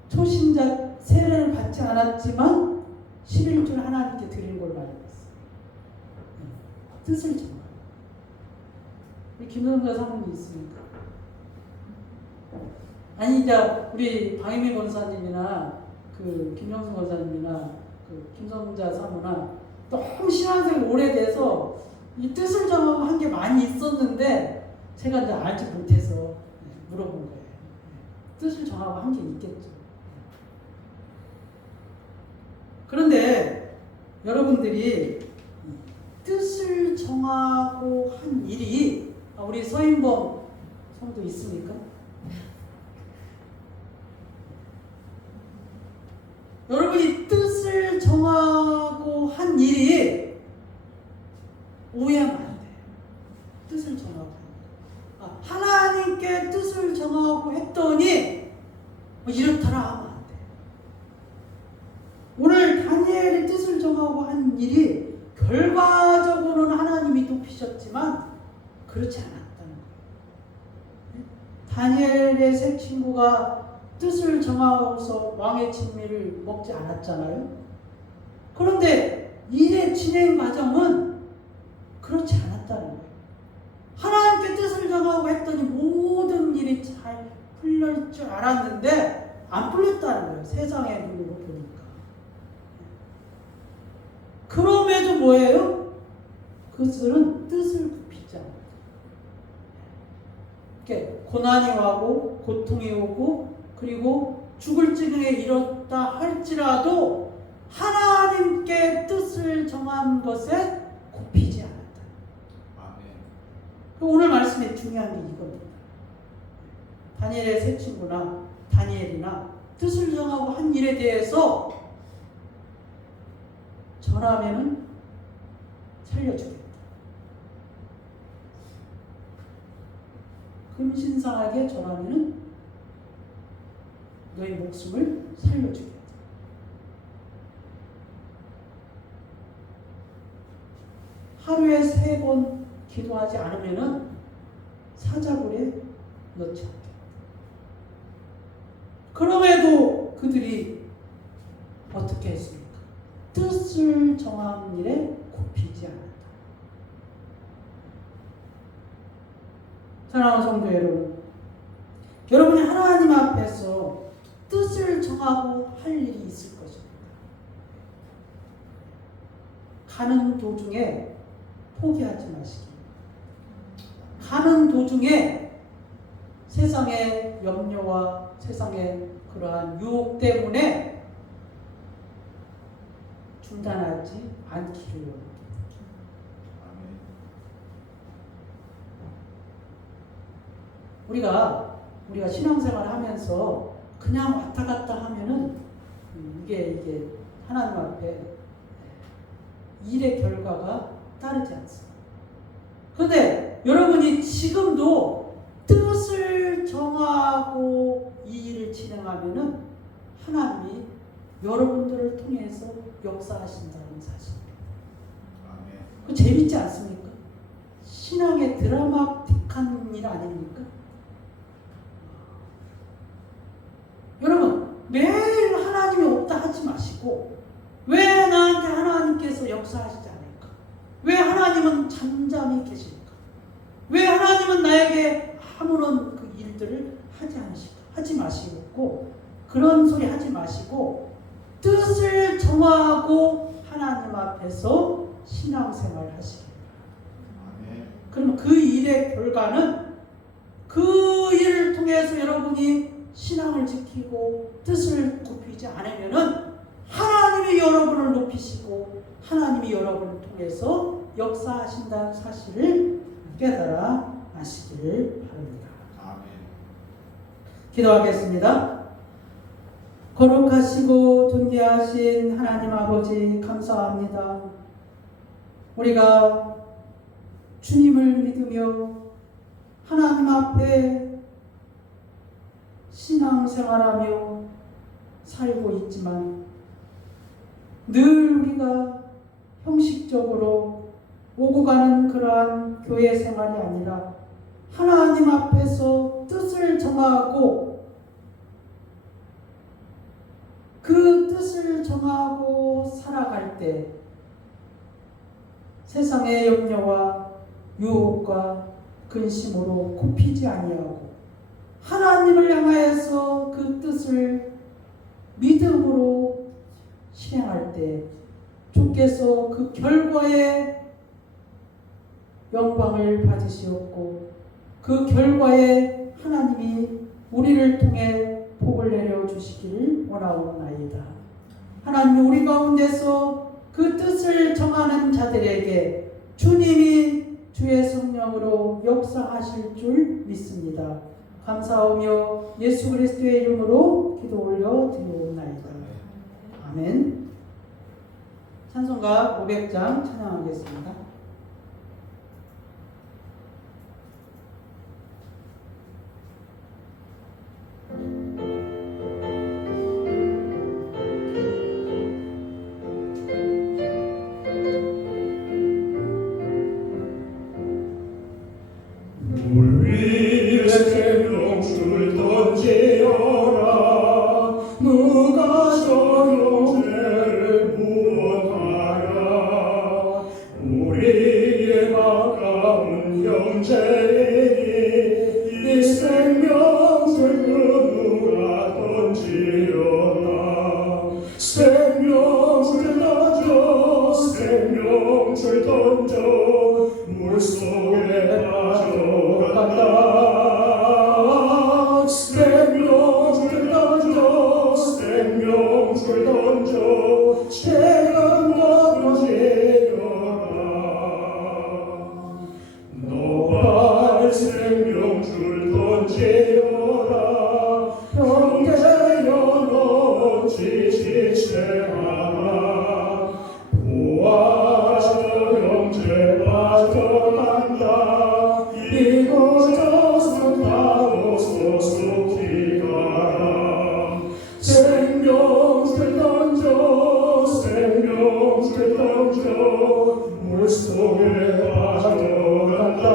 초신자 세례를 받지 않았지만 11줄 하나님께 드린 걸로 알고 있어요. 뜻을 정하고. 우리 김성자 사모님 있습니까? 아니, 이제 우리 방혜미 권사님이나 그 김영수 권사님이나 그 김성자 사모나 너무 신앙생활 오래돼서 이 뜻을 정하고 한 게 많이 있었는데 제가 이제 알지 못해서 물어본 거예요. 뜻을 정하고 한 게 있겠죠. 그런데 여러분들이 뜻을 정하고 한 일이, 우리 서인범 성도 있습니까? 여러분이 뜻을 정하고 한 일이 오해하면 안 돼요. 뜻을 정하고. 하나님께 뜻을 정하고 했더니 이렇더라 하면 안 돼요. 오늘 다니엘이 뜻을 정하고 한 일이 결과적으로는 하나님이 높이셨지만 그렇지 않았다는 거예요. 다니엘의 세 친구가 뜻을 정하고서 왕의 진미를 먹지 않았잖아요. 그런데 일의 진행 과정은 그렇지 않았다는 거예요. 하나님께 뜻을 정하고 했더니 모든 일이 잘 풀릴 줄 알았는데 안 풀렸다는 거예요. 세상의 눈으로 보니까. 그럼에도 뭐예요? 그들은 뜻을 굽히지 않아요. 이렇게 고난이 오고 고통이 오고 그리고 죽을 지경에 이뤘다 할지라도 하나님께 뜻을 정한 것에 굽히지 않았다. 아멘. 오늘 말씀의 중요한 게 이겁니다. 다니엘의 세 친구나 다니엘이나 뜻을 정하고 한 일에 대해서 전하면은 살려주겠다. 금신상하게 전하면은 너의 목숨을 살려주겠다. 하루에 3번 기도하지 않으면은 사자굴에 넣지 않겠다. 그럼에도 그들이 어떻게 했습니까? 뜻을 정한 일에 굽히지 않았다. 사랑하는 성도 여러분, 여러분이 하나님 앞에서 뜻을 정하고 할 일이 있을 것입니다. 가는 도중에 포기하지 마시기. 가는 도중에 세상의 염려와 세상의 그러한 유혹 때문에 중단하지 않기를 원합니다. 우리가 신앙생활 하면서 그냥 왔다 갔다 하면은 이게 하나님 앞에 일의 결과가 따르지 않습니다. 그런데 여러분이 지금도 뜻을 정하고 이 일을 진행하면은 하나님이 여러분들을 통해서 역사하신다는 사실입니다. 그 재밌지 않습니까? 신앙의 드라마틱한 일 아닙니까? 여러분, 매일 하나님이 없다 하지 마시고 통해서 역사하시지 않을까? 왜 하나님은 잠잠히 계실까? 왜 하나님은 나에게 아무런 그 일들을 하지 않으실까? 하지 마시고 그런 소리 하지 마시고 뜻을 정하고 하나님 앞에서 신앙생활 하시기 바랍니다. 그러면 그 일의 결과는 그 일을 통해서 여러분이 신앙을 지키고 뜻을 굽히지 않으면은 하나님이 여러분을 높이시고 하나님이 여러분을 통해서 역사하신다는 사실을 깨달아 아시길 바랍니다. 아멘. 기도하겠습니다. 거룩하시고 존귀하신 하나님 아버지 감사합니다. 우리가 주님을 믿으며 하나님 앞에 신앙생활하며 살고 있지만 늘 우리가 형식적으로 오고 가는 그러한 교회 생활이 아니라 하나님 앞에서 뜻을 정하고 그 뜻을 정하고 살아갈 때 세상의 염려와 유혹과 근심으로 굽히지 아니하고 하나님을 향하여서 그 뜻을 믿음으로 실행할 때 주께서 그 결과에 영광을 받으시었고 그 결과에 하나님이 우리를 통해 복을 내려주시기를 원하옵나이다. 하나님 우리 가운데서 그 뜻을 정하는 자들에게 주님이 주의 성령으로 역사하실 줄 믿습니다. 감사하며 예수 그리스도의 이름으로 기도 올려 드리옵나이다. 아멘. 찬송가 500장 찬양하겠습니다. 물 위에 생명줄 던지어라 누가 저 형제를 구원하랴 우리의 가까운 형제이니 이 생명줄 누가 던지어라 생명줄 던져 생명줄 던져 물속에 빠져간다 생명줄 던져 생명줄 던져 지금 건너지려라 너발 생명줄 던지어라 형제여 너 지지체하라 보아 저 형제 빠져간다 이곳저곳 타고 소속히 가라 생명줄 던져 생명줄 던져 물속에 빠져간다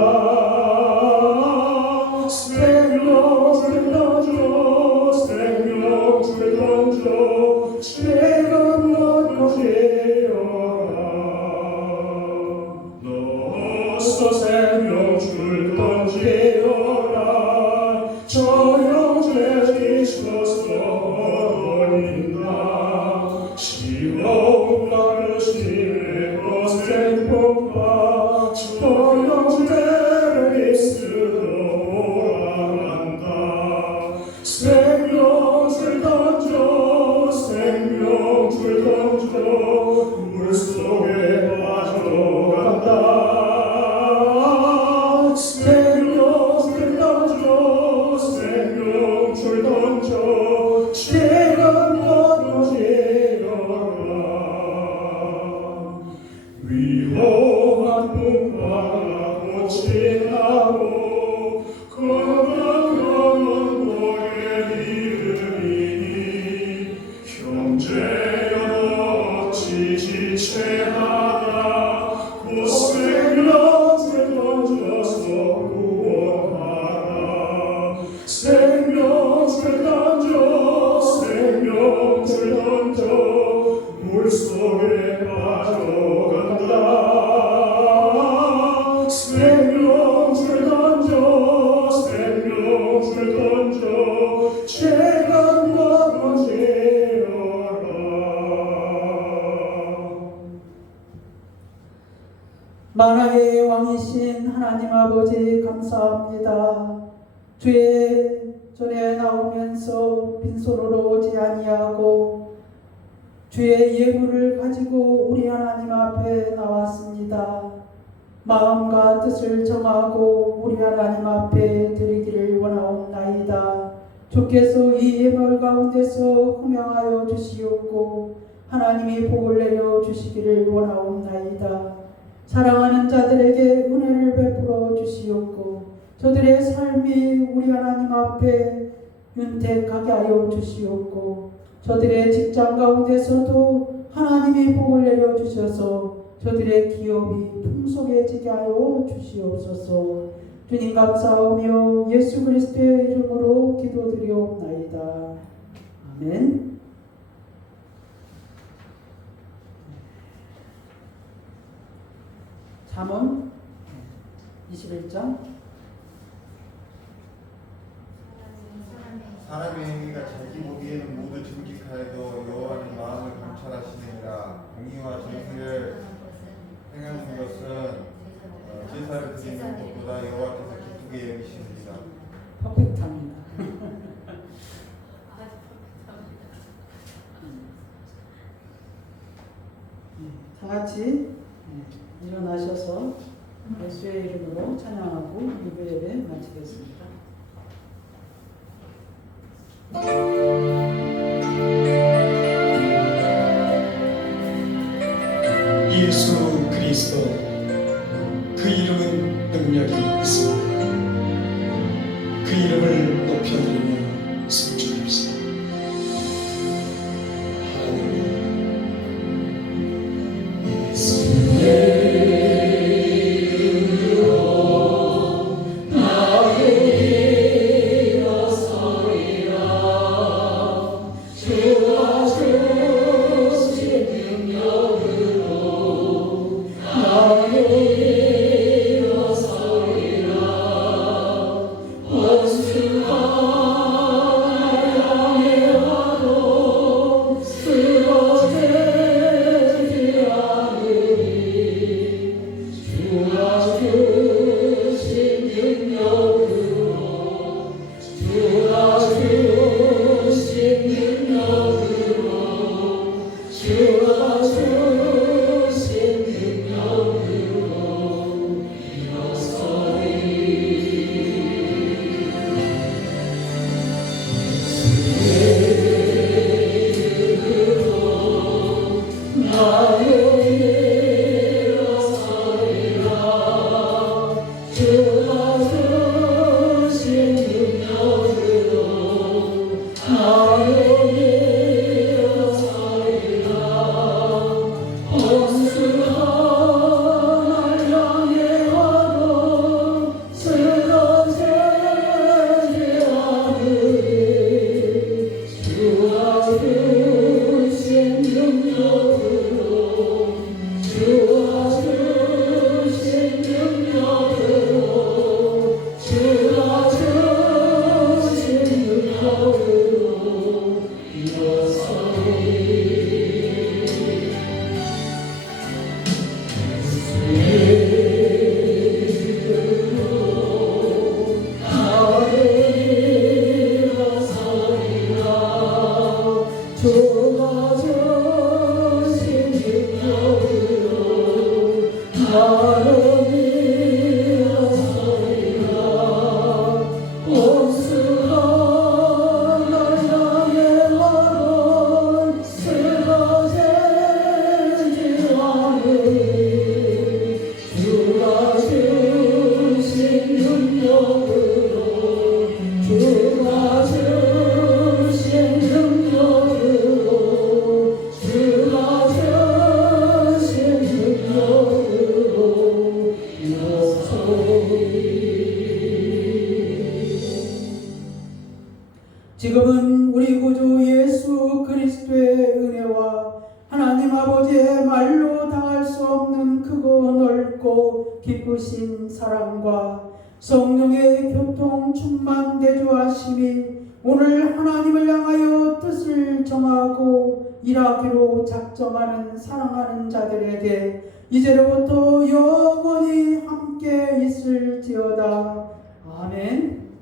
생명줄 던져 생명줄 던져 지금 건너지어라 너서 생명줄 던지어라 저 형제 지쳐서 어린다 시험 가르치네 거센 폭파 저 형제를 이스로 몰아간다 생명줄 던져 생명줄 던져 물속에 빠져간다 생명줄 던져 생명줄 던져 지금 건너지어라 위험한 풍파가 꽃이 나고 건강한 너의 이름이니 형제여 지지체하라 곧 생명줄 던져서 구원하라 생명줄 던져 생명줄 던져 물속에 빠져 만화의 왕이신 하나님 아버지 감사합니다. 주의 전에 나오면서 빈손으로 오지 아니하고 주의 예물을 가지고 우리 하나님 앞에 나왔습니다. 마음과 뜻을 정하고 우리 하나님 앞에 드리기를 원하옵나이다. 주께서 이 예물 가운데서 흥명하여 주시옵고 하나님이 복을 내려 주시기를 원하옵나이다. 사랑하는 자들에게 은혜를 베풀어 주시옵고 저들의 삶이 우리 하나님 앞에 윤택하게 하여 주시옵고 저들의 직장 가운데서도 하나님이 복을 내려 주셔서 저들의 기업이 풍성해지게 하여 주시옵소서. 주님 감사하며 예수 그리스도의 이름으로 기도드리옵나이다. 아멘. 잠언 21장. 사람의 행위가 자기 보기에는 모두 정직하여도 여호와는 마음을 감찰하시느니라. 공의와 정의를 행하는 것은 제사를 드리는 것보다 여호와께서 기쁘게 여기십니다. 퍼펙트합니다. 다 같이 일어나셔서 예수의 이름으로 찬양하고 예배 마치겠습니다. 예수 그리스도 그 이름은 능력이 있습니다. 그 이름을 높여드리며 승천합시다. 할렐루야. 예수의 지금은 우리 구주 예수 그리스도의 은혜와 하나님 아버지의 말로 당할 수 없는 크고 넓고 기쁘신 사랑과 성령의 교통 충만 대조하심이 오늘 하나님을 향하여 뜻을 정하고 일하기로 작정하는 사랑하는 자들에게 이제로부터 영원히 함께 있을지어다. 아멘.